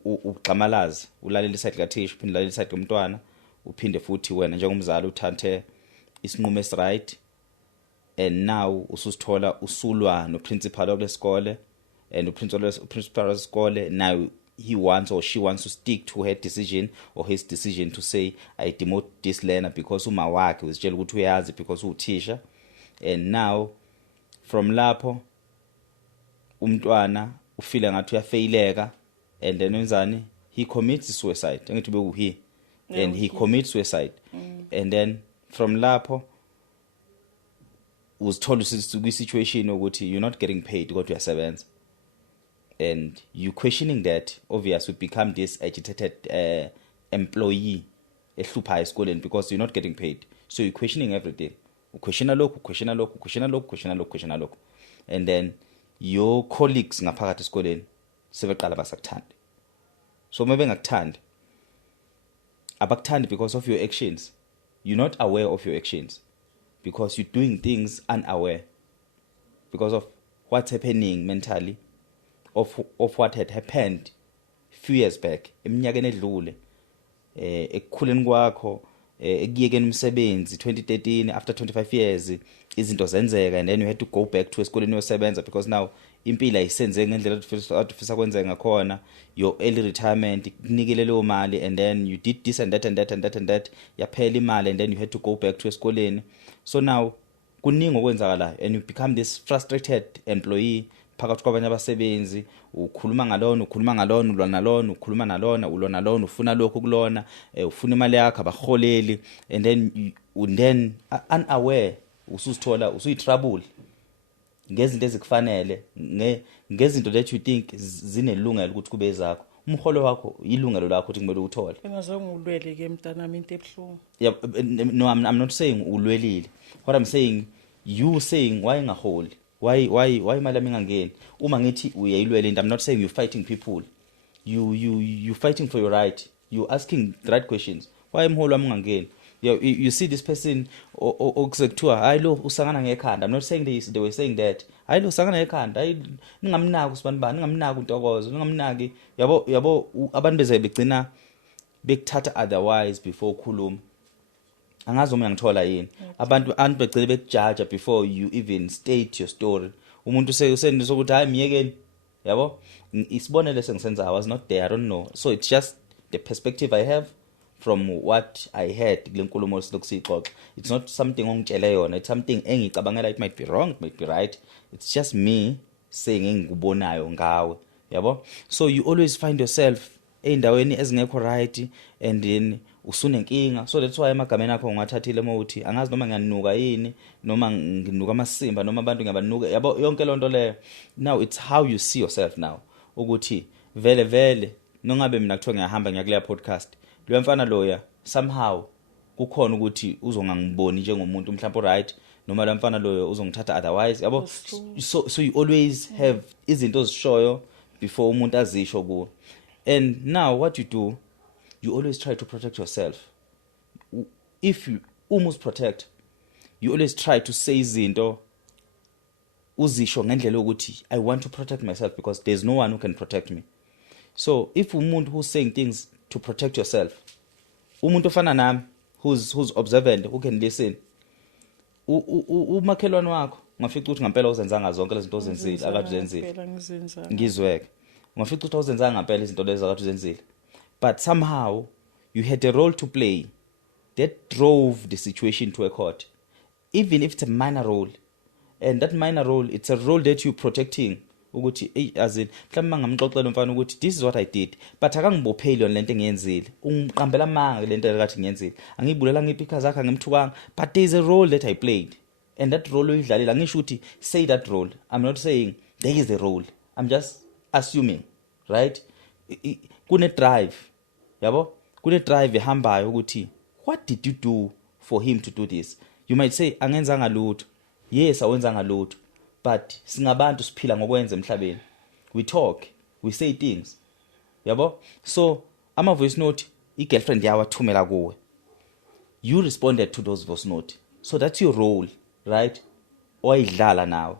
ugxamalazi ulalela iside ka teach uphinde ulalela iside lomntwana uphinde futhi wena njengomzali uthanthe isinqumo esiright and now ususithola usulwa no principal wesikole and principal wesikole now he wants or she wants to stick to her decision or his decision to say I demote this learner because uma wakhe usitshela ukuthi uyazi because uthisha and now from lapho umntwana ufile ngathi uyafaileka and then wenzani he commits suicide ngithi beku he and he commits suicide and then from lapho uzithola situation ukuthi you're not getting paid kodwa uyasebenza and you questioning that obviously become this agitated employee ehlupha esikoleni because you're not getting paid so you're questioning everything uquestiona lokhu and then your colleagues ngaphakathi esikoleni sebeqala basakuthanda so maybe ngakuthanda abakuthandi because of your actions you're not aware of your actions because you're doing things unaware because of what's happening mentally of what had happened few years back eminyakeni edlule ekukhuleni kwakho ekuyekeni umsebenzi 2013 after 25 years izinto zenzeka and then you had to go back to esikoleni uyosebenza because now impilo ayisenze ngendlela ofisa kwenza ngakhona your early retirement kunikele leyo mali and then you did this and that yaphela imali and then you had to go back to esikoleni so now kuningi okwenzakalayo and you become this frustrated employee phakathi kwabanye abasebenzi ukhuluma ngalona ukhuluma nalona ufuna lokho kulona ufuna imali yakho abaholeli and then unaware ususithola usuyitrouble ngezinto ezikufanele ngezinto that you think zinelungelo ukuthi kube zakho umholo wakho ilungelo lakho ukuthi kumele uthole engazange ulwele ke mntanami into ebhlungu yeah no I'm not saying ulwelile what I'm saying you saying why ngaholi why imali yami ingangeni uma ngithi uyayilwela into I'm not saying you're fighting people you fighting for your right you asking the right questions why imholo wami ingangeni you see this person okuzekuthiwa hayi lo usangana ngekhanda I'm not saying they were saying that hayi lo usangana ngekhanda hayi ningamnaki usibani ningamnaki uNtokozo ningamnaki yabo abantu beze begcina bekuthatha otherwise before ukhuluma angazi uma ngithola yini abantu begcina bekujudge before you even state your story umuntu usendiso ukuthi hayi miyekeni yabo isibonele sengisenza I was not there I don't know so it's just the perspective I have from what I heard kulenkulumo silokusixoxa it's not something ongitshele yona it's something engicabangela it might be wrong it might be right it's just me saying engikubonayo ngawe yabo so you always find yourself endaweni ezingekho right and then usunenkinga so that's why emagameni akho ungathathile mawuthi angazi noma ngiyanuka yini noma nginuka amasimba noma abantu ngiyabanuka yabo yonke lonto le now it's how you see yourself now ukuthi vele nongabe mina kuthiwa ngiyahamba ngiyakuleya podcast lo mfana loya somehow kukhona ukuthi uzongangiboni njengomuntu mhlawumbe right noma lo mfana loyo uzongithatha otherwise yabo so you always have izinto ezishoyo before umuntu azisho kuwe and now what you do you always try to protect yourself if you almost protect you always try to say izinto uzisho ngendlela ukuthi I want to protect myself because there's no one who can protect me so if umuntu who's saying things to protect yourself umuntu ofana nami who's observant who can listen umakhelwane wakho ungafica ukuthi ngempela uzenzanga zonke lezi zinto ozenzile akazenzile ngizweke ungafica ukuthi uzenzanga ngempela izinto lezi akazenzile but somehow you had a role to play that drove the situation to a court even if it's a minor role and that minor role it's a role that you're protecting ukuthi as in mhlawumbe mangamxoxela umfana ukuthi this is what I did but akangibopheli yona lento engiyenzile ungiqambela amanga lento ekathi ngiyenzile angiyibulela ngipictures zakhe angimthukanga but there is a role that I played and that role uyidlalile angisho ukuthi say that role. I'm not saying there is a role, I'm just assuming, right? Kune drive yabo kune drive ehambayo ukuthi what did you do for him to do this? You might say angenzanga lutho. Yes, awenzanga lutho, but singabantu siphila ngokwenza emhlabeni. We talk, we say things yabo. So ama voice note i-girlfriend yawo athumela kuwe, you responded to those voice note, so that's your role, right? Oyidlala nawe.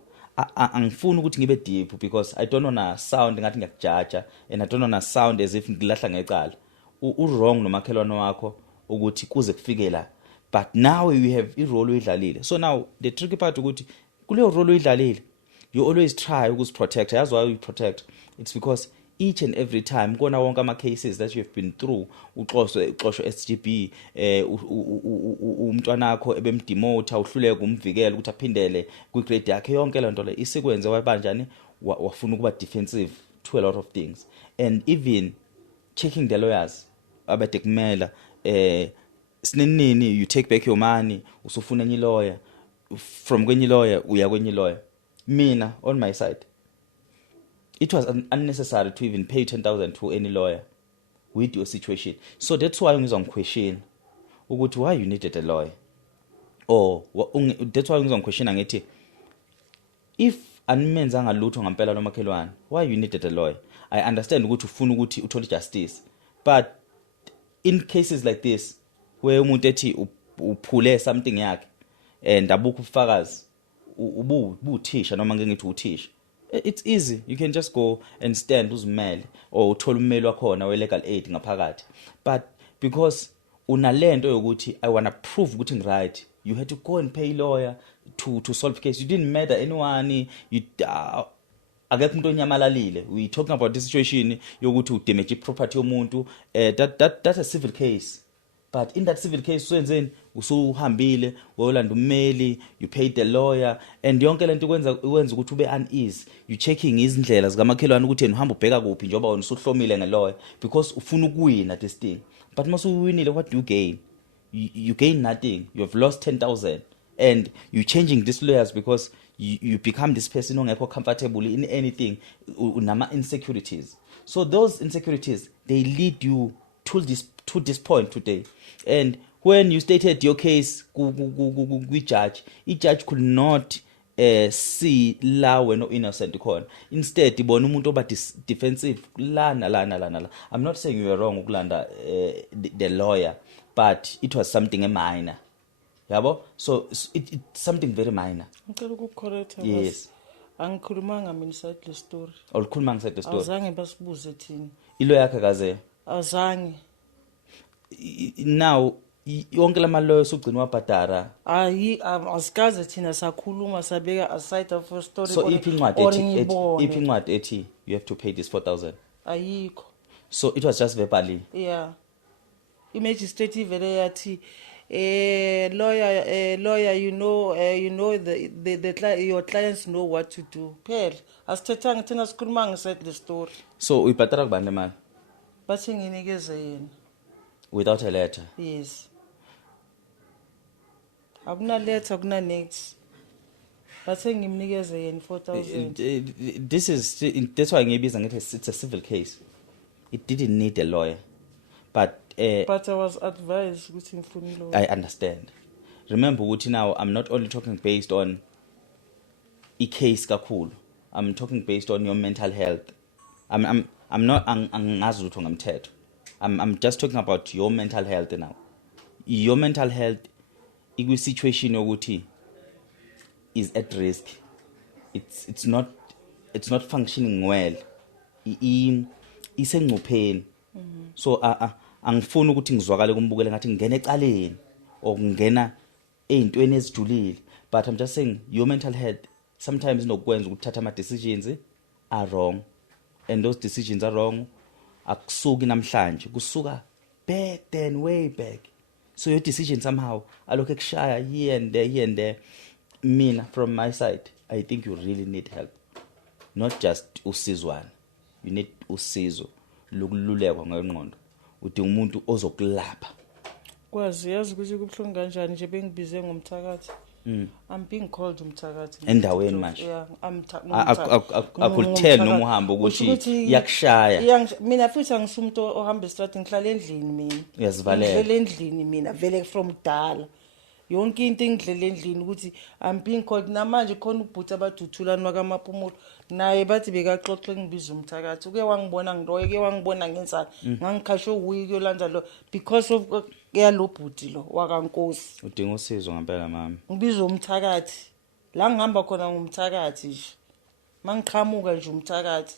Angifuni ukuthi ngibe deep because I don't wanna sound ngathi ngiyakujaja and I don't wanna sound as if ngilahla ngecala. U-wrong nomakhelwane wakho ukuthi kuze kufikela, but now you have irole oyidlalile. So now the tricky part ukuthi kuleyo role oyidlalile you always try ukuziprotect. That's why you protect. It's because each and every time kona wonke ama cases that you have been through, uxoshwe SGB, umntwana wakho ebemdemote, uhluleke umvikela ukuthi aphindele kwi grade yakhe, yonke lento le isekwenze wabanjani wafuna ukuba defensive to a lot of things, and even checking the lawyers abade kumela sinenini you take back your money usufuna enye lawyer, from kwenye lawyer uya kwenye lawyer. Mina on my side it was unnecessary to even pay 10,000 to any lawyer with your situation. So that's why ngizwa ngiquestion ukuthi why you needed a lawyer, or that's why ngizwa ngiquestion ngithi if animenzanga lutho ngampela nomakhelwane, why you needed a lawyer. I understand ukuthi ufuna ukuthi uthole justice, but in cases like this where umuntu ethi uphule something yakhe and abukho ubufakazi ubuthisha noma ngeke ngithi uthisha, it's easy, you can just go and stand uzimele or uthola ummeli wakhona we legal aid ngaphakathi. But because unalento yokuthi I wanna prove ukuthi ngiright, you had to go and pay lawyer to solve case. You didn't murder anyone, you akekho umuntu onyamalalile. We talking about the situation yokuthi udamage property yomuntu, that's a civil case. But in that civil case usenzeni, usuhambile uyolanda ummeli, you paid the lawyer, and yonke lento ukwenza ukuthi ube unease, you checking izindlela zikamakhelwane ukuthi yena uhamba ubheka kuphi njoba wona usuhlomile ngelawyer because ufuna ukuwina this thing. But masuwinile, what do you gain? You gain nothing. You have lost 10,000 and you changing these lawyers because you become this person ongekho comfortable in anything, unama insecurities. So those insecurities, they lead you to this point today. And when you stated your case with judge, the judge could not see la when no innocent khona. Instead ibona umuntu oba defensive lana. I'm not saying you were wrong ukulanda the lawyer, but it was something a minor. Yabo? So it's something very minor. Ngicela ukucorrect. Yes. Angikhulumanga mina inside the story. Awukhuluma ngiside the story. Azange basibuze thina. Ilo yakhe kaze. Azange. Now yonke lamaloyo sugcinwa bhadara. Asikaze thina sakhuluma sabeka aside of a story. So iphi incwadi ethi you have to pay this 4,000. Ayikho. So it was just verbally. Yeah. Magistrate vele yathi lawyer, you know your clients know what to do. Phela asithethanga thina sikhuluma ngiside the story. So uyibhadara kubani le mali? Bathi nginikeze yena. Without a letter? Yes. Akuna letter, akuna next. Bathi ngimnikeze yena 4,000. That's why ngibiza ngithi it's a civil case. It didn't need a lawyer. But I was advised ukuthi ngifuna lawyer. I understand. Remember ukuthi now I'm not only talking based on case kakhulu. I'm talking based on your mental health. I'm not angazi lutho ngamthetho. I'm just talking about your mental health now. Your mental health ikwi situation yokuthi is at risk. It's not functioning well. Isengcupheni. So angifuni ukuthi ngizwakale kumbukele ngathi ngene ecaleni or ngena ezintweni ezijulile, but I'm just saying your mental health sometimes inokwenza ukuthatha ama decisions are wrong, and those decisions are wrong akusuki namhlanje, kusuka back then, way back. So your decision somehow alokhe kushaya here and there. Mina from my side I think you really need help. not just usizwana, you need usizo lokululekwa ngengqondo, udinga umuntu ozokulapha. Kwazi yazi ukuthi kubhlungu kanjani nje bengibize ngomthakathi. I'm being called umthakathi. Endaweni manje. Yeah, Akutheli noma uhamba ukuthi iyakushaya. Mina futhi angisumuntu ohamba estrati ngihlala endlini mina. Uyazivalela. Ngihlala endlini mina vele from dala. Yonke into engidlela endlini ukuthi I'm being called namanje khona ubhuti abaduthulani wakamaphumulo naye bathi bekaxoxe ngibiza umthakathi uke wangibona ngiloye ke wangibona ngensana ngangikhashe uwiki yolanda lo because of yalo bhuti lo wakankosi Udinga usizo ngempela mama. ngibiza umthakathi la ngihamba khona ngumthakathi nje mangiqhamuka nje umthakathi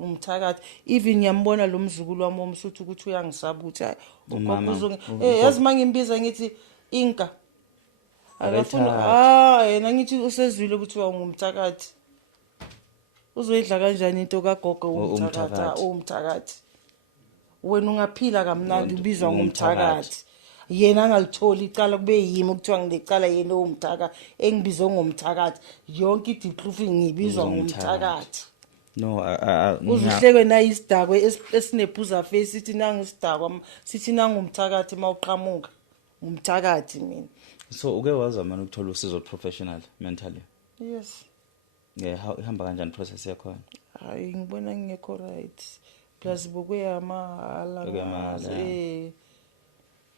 umthakathi even ngiyambona lo mzukulu wami omsuthi ukuthi uyangisaba ukuthi hayi yazi mangimbiza ngithi Inka akafuna yena ngithi usezwile ukuthi ungumthakathi uzoyidla kanjani into kagogo umthakathi wena ungaphila kamnandi ubizwa ngomthakathi yena angalitholi icala kube yimi ukuthiwa ngilecala yena umthaka engibizwe ngomthakathi yonke idiplufi ngibizwa ngomthakathi no uzihlekwe na isidakwe esinephuza face sithi nangu isidakwa sithi nangu umthakathi mawuqhamuka umthakathi mina. So uke wazama ukuthola usizo professional mentally? Yes. Ihamba kanjani process yakho? Hayi ngibona ngekho right. Plus bokuya mahala.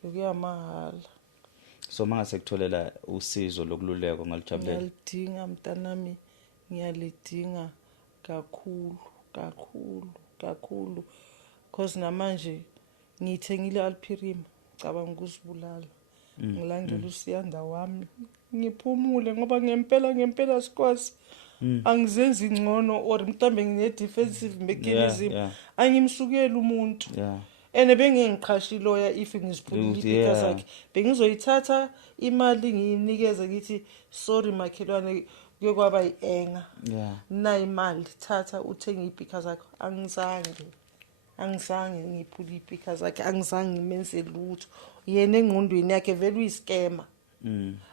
Bokuya mahala. So mangase kutholela usizo lokululeko ngalijabulela. Ngiyalidinga mntanami, ngiyalidinga kakhulu. Cause namanje ngithengile Alpirima. Cabanga ukusibulala ngilandela usiyanda wami ngiphumule ngoba ngempela sikwazi angizenzi ingcono or mhlambe ngine defensive mechanism angimsukela umuntu ene bengingiqhashi lawyer if ngiziphulile iphika zakhe bengizoyithatha imali ngiyinikeze ngithi sorry makhelwane kuye kwaba ienga na imali thatha uthenge iphika zakhe angizange ngiphula iphika zakhe angizange ngimenze lutho yena engqondweni yakhe vele uyiskema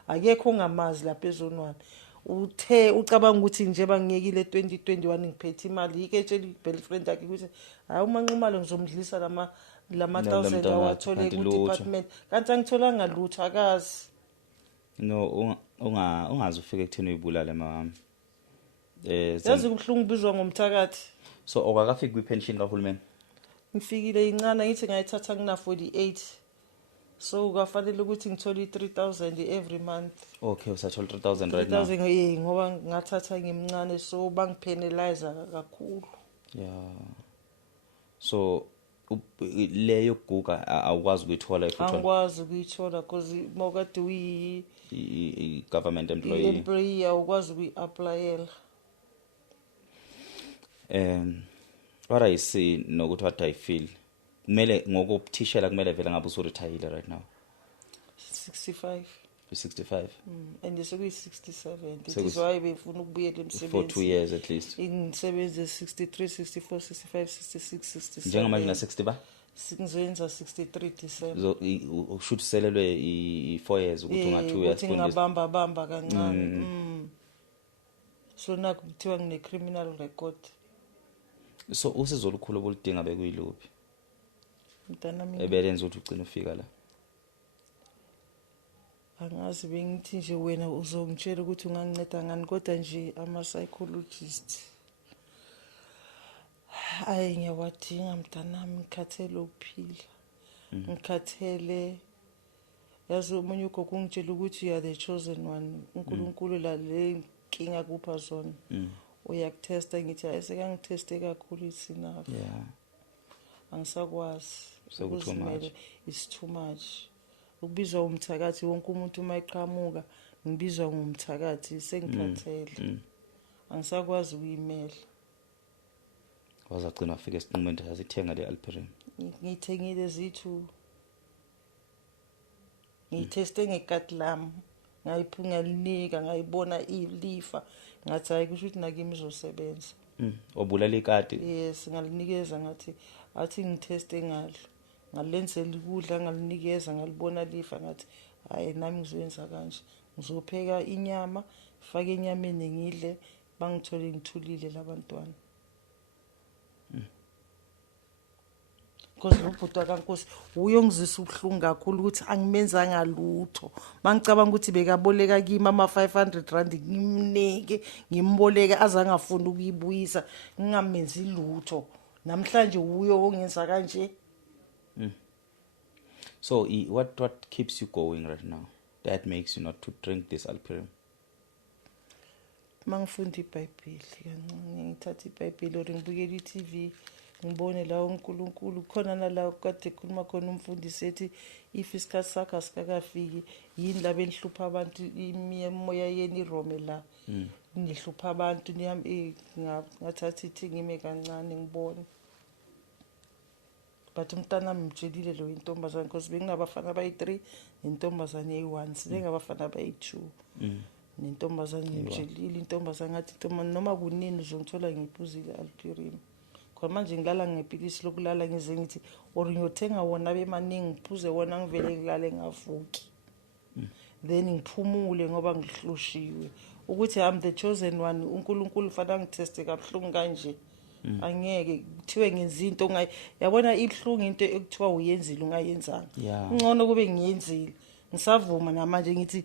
akekho ongamazi lapha ezonwana uthe ucabanga ukuthi nje bangiyekile 2021 ngiphethe imali yike etshela igirlfriend yakhe ukuthi hayi umanqimalo ngizomdlisa lama 1000 awathole ku department kanti angitholanga lutho akazi no ungazi ufike ekutheni uyibulale mama yazi kubhlungu bizwa ngomthakathi so okakafiki kwi-pension kahulumeni ngifikile incane ngithi ngayithatha ngina 48 so kufanele ukuthi ngithole 3000 every month. Okay, usathola 3000 right now. 3000 ngoba ngathatha ngimncane so bangipenalize kakhulu. Yeah. So leyo guga awukwazi ukuyithola futhi. Angikwazi ukuyithola because mawukade uyi government employee. Employee awukwazi ukuyi-applyela. What I see nokuthi what I feel kumele ngokuthishela kumele vele ngabe usuretire right now 65 65 and sekuyi 67 it is why befuna ukubuyela emsebenzini for 2 years at least ngisebenze 63 64 65 66 67 njengamanje na 60 ba ngizoyenza 63 December ushould selelwe i4 years ukuthi unga 2 years ukuthi ngabamba kancane so naku kuthiwa ngine criminal record. So usizo olukhulu obulidinga bekuyiluphi mntanami ebelenza ukuthi ugcine ufika la angazi bengithi nje wena uzongitshela ukuthi unganginceda ngani kodwa nje ama psychologist hayi ngiyawadinga mntanami ngikhathele ukuphila ngikhathele yazi umunye ugogo ungitshela ukuthi you are the chosen one uNkulunkulu la le nkinga kupha zona uyakutesta ngithi ayisengangitheste kakhulu isina angisakwazi ukuzimela is too much ukubizwa umthakathi wonke umuntu mayiqhamuka ngibizwa ngomthakathi sengikhathele angisakwazi ukuyimela wazagcina afike esinqumeni azithenga le Alpirima ngithengile zithu ngitheste ngekatlam ngayiphunga linika ngayibona ilifa ngathi hayi kusho ukuthi nakimi izosebenza obulala ikati yes ngalinikeza ngathi athi ngitheste ngalo ngalenzela ukudla ngalinikeza ngalibona lifa ngathi hayi nami ngizoyenza kanje ngizopheka inyama fake enyameni ngidle bangithole ngithulile labantwana because lo bhuti kaNkosi uyongizisa ubuhlungu kakhulu ukuthi angimenzanga lutho mangicabanga ukuthi bekaboleka kimi ama 500 rand ngimnike ngimboleke azangafuna ukuyibuyisa ngingamenzi lutho namhlanje uyo ongenza kanje. So what keeps you going right now that makes you not to drink this Alpirim? Mangifunda iBhayibheli kancane ngithatha iBhayibheli or ngibukela iTV ngibone la uNkulunkulu khona nala kade khuluma khona umfundisi ethi if isikhathi sakho asikakafiki yini la benhlupha abantu imimoya yeni Rome la nihlupha abantu niyami ngathatha ithi ngime kancane ngibone but umntana mtshelile lo intombazane because benginabafana abayi3 nentombazane eyi1 sibengabafana abayi2 nentombazane ngimtshelile intombazane ngathi noma kunini uzongithola ngiphuzile Alpirim khona manje ngilala ngepilisi lokulala ngize ngithi or ngiyothenga wona bemaningi ngiphuze wona ngivele ngilale ngavuki then ngiphumule ngoba ngihloshiwe ukuthi I'm the chosen one uNkulunkulu fana ngiteste kabuhlungu kanje angeke kuthiwe ngenza into yabona ibhlungu into ekuthiwa uyenzile ungayenzanga ngcono kube ngiyenzile ngisavuma namanje ngithi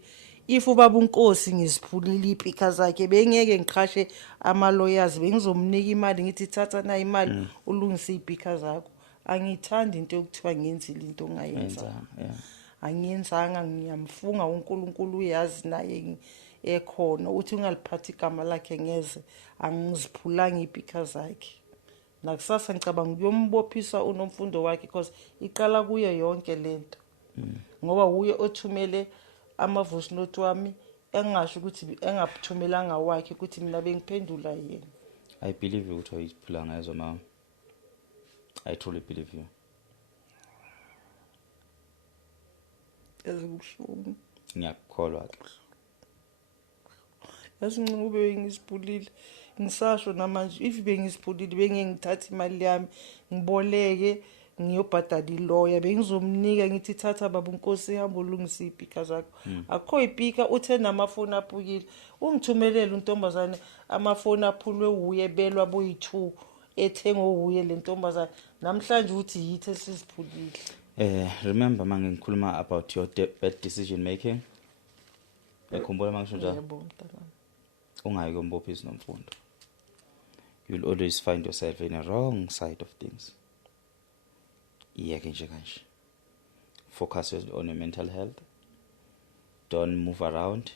if ubaba uNkosi ngisiphulile ipika zakhe bengeke ngiqhashe ama lawyers bengizomnika imali ngithi thatha na imali ulungise ipika zakho angithandi into ekuthiwa ngiyenzile into ongayenza angiyenzanga ngiyamfunga uNkulunkulu uyazi naye ekhona uthi ungaliphathi igama lakhe ngeze angiziphulanga ipika zakhe nakusasa ngicabanga ukuyombophisa unomfundo wakhe because iqala kuye yonke lento ngoba uye othumele ama voice note wami engasho ukuthi engaphumelanga wakhe ukuthi mina bengiphendula yena. I believe you ukuthi uyiphulanga yazo mama. I truly believe you. Ezikuhlungu. Ngiyakholwa ke. Yasinqube ngisipulile ngisasho namanje if bengisipulile bengengithatha imali yami ngiboleke ngiyobhadala ilawyer bengizomnika ngithi thatha baba uNkosi ihamba ulungisa ipika zakho akho ipika uthe namafoni aphukile ungithumelele untombazane amafoni aphulwe uye belwa boyi2 ethenga uye le ntombazane namhlanje uthi yithi esisiphulile. Remember manje ngikhuluma about your bad decision making. Ekhumbula mangisho njalo. Yebo mntana. Ungayi kombophisi nomfundo. You'll always find yourself in a wrong side of things. Iyeke nje kanje. Focus on your mental health. Don't move around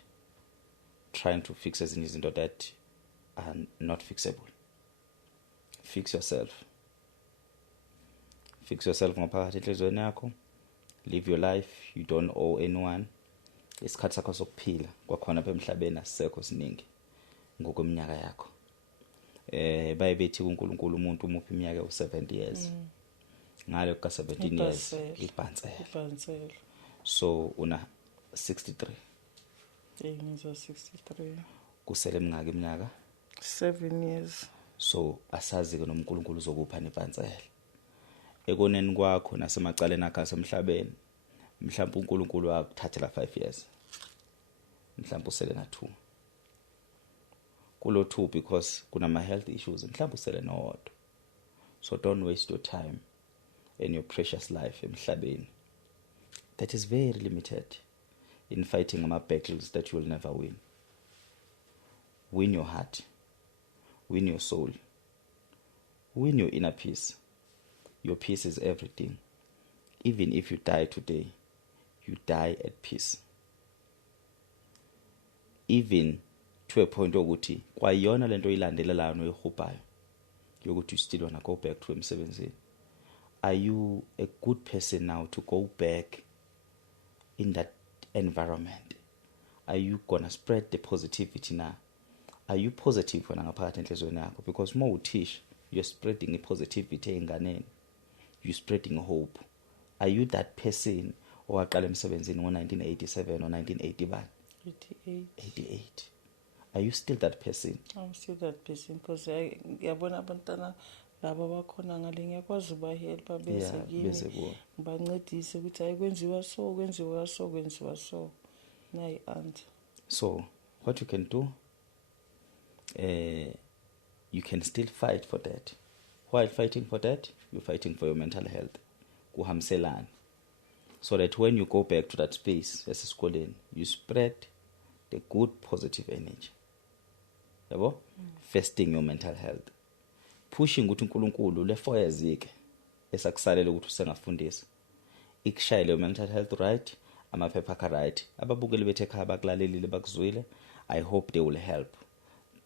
trying to fix ezinye izinto that are not fixable. Fix yourself. Fix yourself ngaphakathi enhlizweni yakho. Live your life. You don't owe anyone. Isikhathi sakho sokuphila kwakhona apha emhlabeni asisekho siningi ngokweminyaka yakho. Bayebethi uNkulunkulu umuntu umuphi iminyaka u70 years. Ngale ka 17 years ibhansela. So una 63. Ngiza 63. Kusele mingaka iminyaka 7 years. So asazi ke noNkulunkulu uzokupha nebhansela. Ekoneni kwakho nasemacaleni akho asemhlabeni mhlawumbe uNkulunkulu wakuthathela 5 years. Mhlawumbe usele na 2. Kulo 2 because kunama health issues mhlawumbe usele nodwa. So don't waste your time and your precious life emhlabeni that is very limited in fighting ama battles that you will never win. Win your heart, win your soul, win your inner peace. Your peace is everything. Even if you die today, you die at peace. Even to a point ukuthi kwayona lento ilandelelayo noyihubayo yokuthi you still wanna go back to emsebenzini. Are you a good person now to go back in that environment? Are you gonna spread the positivity now? Are you positive wena ngaphakathi enhlizweni yakho? Because more utish, you're spreading a positivity enganeni. You're spreading hope. Are you that person owaqala emsebenzini ngo1987 or 1980 ba? 88. Are you still that person? I'm still that person because ngiyabona abantwana laba bakhona ngale ngiyakwazi ubahelp bese kimi ngibancedise ukuthi ayikwenziwa so kwenziwa so kwenziwa so nayi aunt. So what you can do you can still fight for that. While fighting for that, you're fighting for your mental health. Kuhamselana. So that when you go back to that space as a school, you spread the good positive energy. Yabo? Fasting your mental health. Pushing ukuthi uNkulunkulu le 4 years yike esakusalela ukuthi usengafundisa. Ikushayele your mental health right, amaphepha akha right. Ababukeli bethu ekhaya bakulalelile bakuzwile. I hope they will help.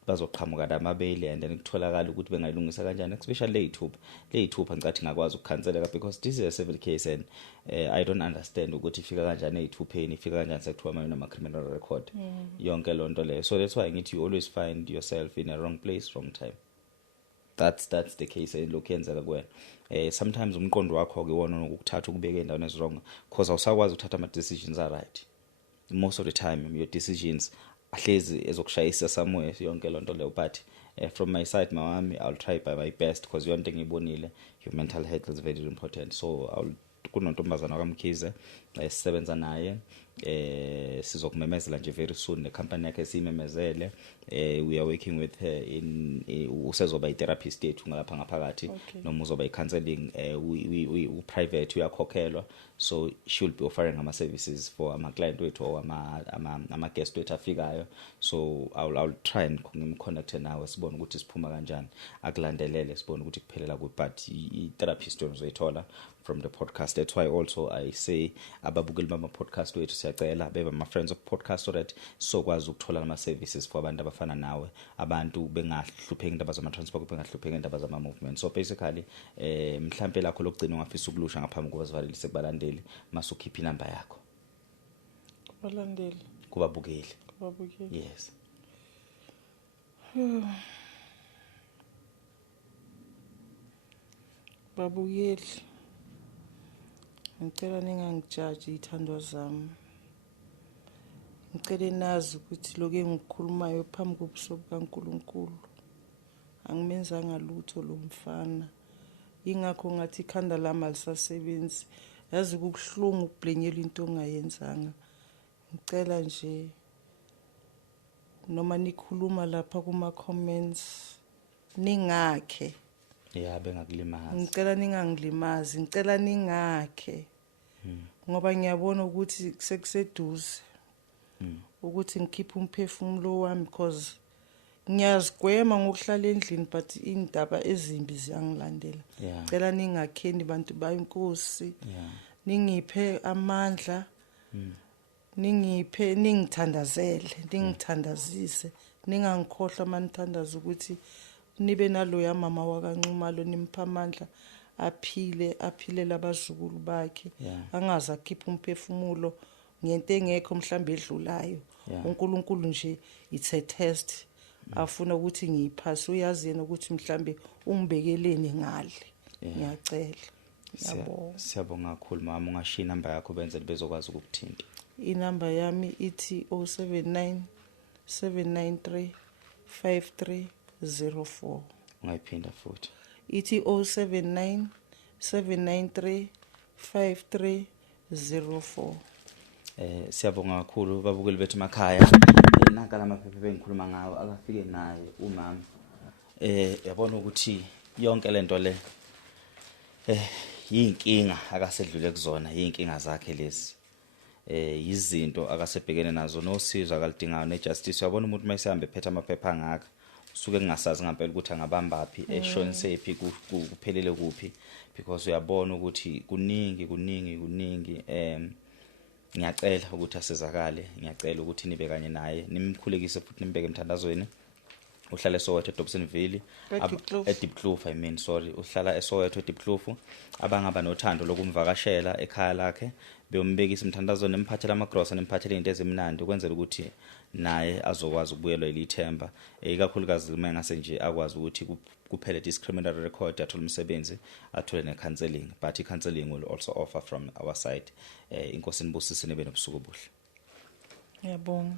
Bazoqhamuka namabele and then kutholakala ukuthi bengayilungisa kanjani, especially le YouTube ngicathi ngakwazi ukukhanseleka because this is a civil case and I don't understand ukuthi ifika kanjani e2 ifika kanjani sekuthiwa mayona ama criminal record yonke lonto leyo. So that's why ngithi you always find yourself in a wrong place, wrong time. That's the case lokhu yenzeka kuwena. Sometimes umqondo wakho ke wona ukuthatha ukubeka endaweni ezwrong because awusakwazi ukuthatha ama decisions are right. Most of the time your decisions ahlezi ezokushayisa somewhere yonke lonto leyo, but from my side mawami I'll try by my best because yonke ngibonile your mental health is very important. So kunontombazana kaMkhize sisebenza naye sizokumemezela nje very soon ne company yakhe simemezele. We are working with her in usezoba i-therapist yethu ngalapha ngaphakathi noma uzoba i-counseling we private uyakhokhelwa, so she will be offering ama services for ama client wethu or ama guest wethu afikayo. So I'll try and ngimconnect nawe sibone ukuthi siphuma kanjani, akulandelele sibone ukuthi kuphelela ku, but i-therapist uzoyithola from the podcast. That's why also I say ababukeli bama podcast wethu siyacela beba my friends of podcast so that sokwazi ukuthola ama services for abantu abafana nawe, abantu bengahlupheki indaba zama transport, bengahlupheki indaba zama movement. So basically mhlambe lakho lokugcina ungafisa ukulusha ngaphambi kokuba sivalelise kubalandeli, masukhipha inamba yakho kubalandeli kubabukeli. Yes. Babukeli, ngicela ningangijaji ithandwa zami. Ngicela nazi ukuthi lokho engikhulumayo phambi kobuso bukaNkulunkulu angimenzanga lutho lo mfana. Ingakho ngathi ikhanda lami alisasebenzi. Yazi kubuhlungu ukublenyela into ongayenzanga. Ngicela nje noma nikhuluma lapha kuma comments ningakhe. Yeah, bengakulimaza. Ngicela ningangilimazi, ngicela ningakhe. Ngoba ngiyabona ukuthi sekuseduze. Ukuthi ngikhiphe umphefumulo wami because ngiyazigwema ngokuhlala endlini but indaba ezimbi ziyangilandela. Ngicela ningakheni bantu bayinkosi. Ningiphe amandla. Ningithandazele, ningithandazise, ningangikhohlwa manithandaza ukuthi nibe naloya mama wakaNcumalo nimpha amandla aphile labazukulu bakhe, angaze akhipha umphefumulo ngento engekho mhlambe edlulayo. uNkulunkulu nje it's a test afuna ukuthi ngiyiphase, uyazi yena ukuthi mhlambe ungibekeleni ngale. Ngiyacela. Ngiyabonga. Siyabonga kakhulu mama, ungashiya inamba yakho benzele bezokwazi ukukuthinta. Inamba yami ithi 079 793 5304. Ungayiphinda futhi. Ithi 079 793 5304. Siyabonga kakhulu babukeli bethu emakhaya. Naka lamaphepha bengikhuluma ngawo akafike naye umama. Yabona ukuthi yonke lento le yinkinga akasedlule kuzona, yinkinga zakhe lezi. Izinto akasebhekene nazo nosizo akalidingayo nejustice. Uyabona umuntu mayisambe ephethe amaphepha angaka usuke ngingasazi ngempela ukuthi angabamba phi eshonise phi kuphelele kuphi, because uyabona ukuthi kuningi. Ngiyacela ukuthi asizakale, ngiyacela ukuthi nibe kanye naye, nimkhulekise futhi nimbeke emthandazweni. Uhlala eSoweto eDobsonville, eDeepkloof uhlala eSoweto eDeepkloof. Abangaba nothando lokumvakashela ekhaya lakhe beyombekisa emthandazweni, emphathela amagrosa nemphathela izinto ezimnandi ukwenzela ukuthi naye azokwazi ukubuyelwa ilithemba. Ikakhulukazi uma ngase nje akwazi ukuthi kuphele discriminatory record, athola umsebenzi, athole necounseling, but icounseling will also offer from our side. Inkosi nibusise nibe nobusuku obuhle. Ngiyabonga.